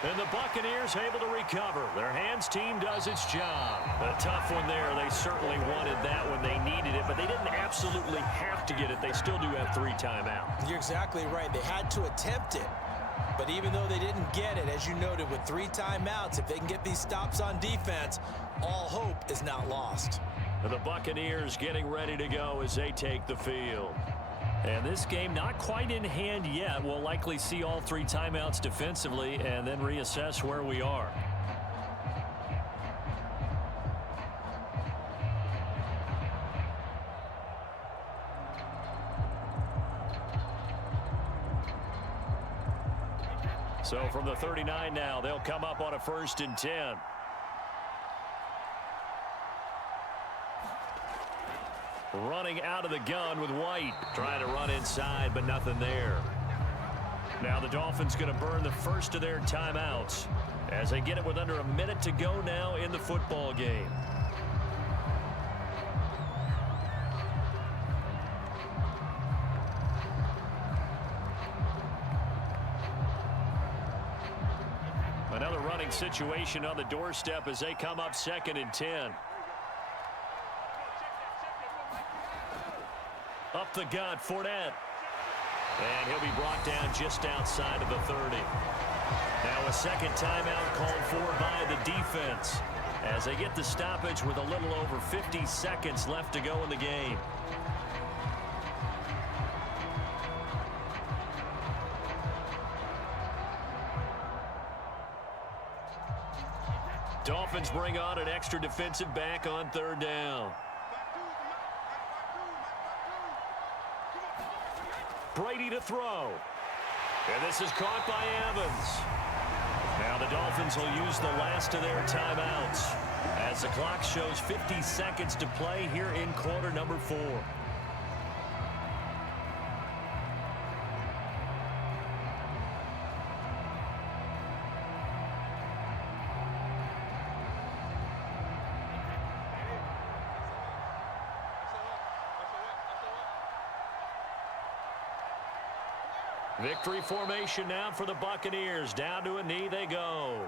And the Buccaneers able to recover. Their hands team does its job. A tough one there. They certainly wanted that when they needed it, but they didn't absolutely have to get it. They still do have 3 timeouts. You're exactly right. They had to attempt it. But even though they didn't get it, as you noted, with 3 timeouts, if they can get these stops on defense, all hope is not lost. The Buccaneers getting ready to go as they take the field. And this game not quite in hand yet. We'll likely see all 3 timeouts defensively and then reassess where we are. So So from the 39 now, they'll come up on a 1st and 10. Running out of the gun with White. Trying to run inside, but nothing there. Now the Dolphins going to burn the first of their timeouts as they get it with under a minute to go now in the football game. Another running situation on the doorstep as they come up 2nd and 10. Up the gut, Fournette. And he'll be brought down just outside of the 30. Now a second timeout called for by the defense as they get the stoppage with a little over 50 seconds left to go in the game. Dolphins bring on an extra defensive back on 3rd down. Brady to throw. And this is caught by Evans. Now the Dolphins will use the last of their timeouts as the clock shows 50 seconds to play here in quarter number 4. Victory formation now for the Buccaneers. Down to a knee they go.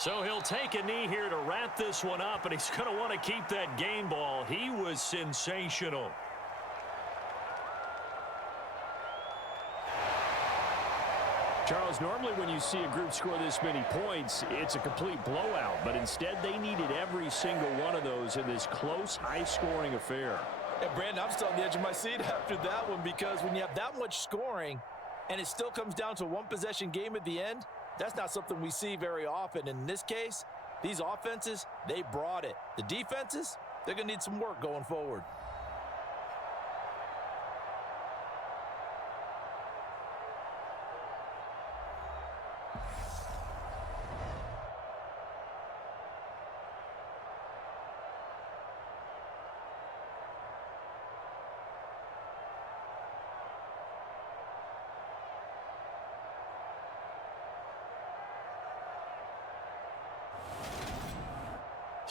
So he'll take a knee here to wrap this one up, and he's going to want to keep that game ball. He was sensational. Charles, normally when you see a group score this many points, it's a complete blowout. But instead, they needed every single one of those in this close, high-scoring affair. And Brandon, I'm still on the edge of my seat after that one because when you have that much scoring and it still comes down to a one-possession game at the end, that's not something we see very often. In this case, these offenses, they brought it. The defenses, they're going to need some work going forward.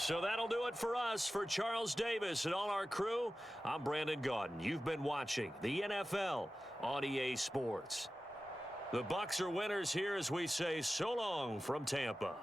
So that'll do it for us. For Charles Davis and all our crew, I'm Brandon Gaudin. You've been watching the NFL on EA Sports. The Bucs are winners here as we say so long from Tampa.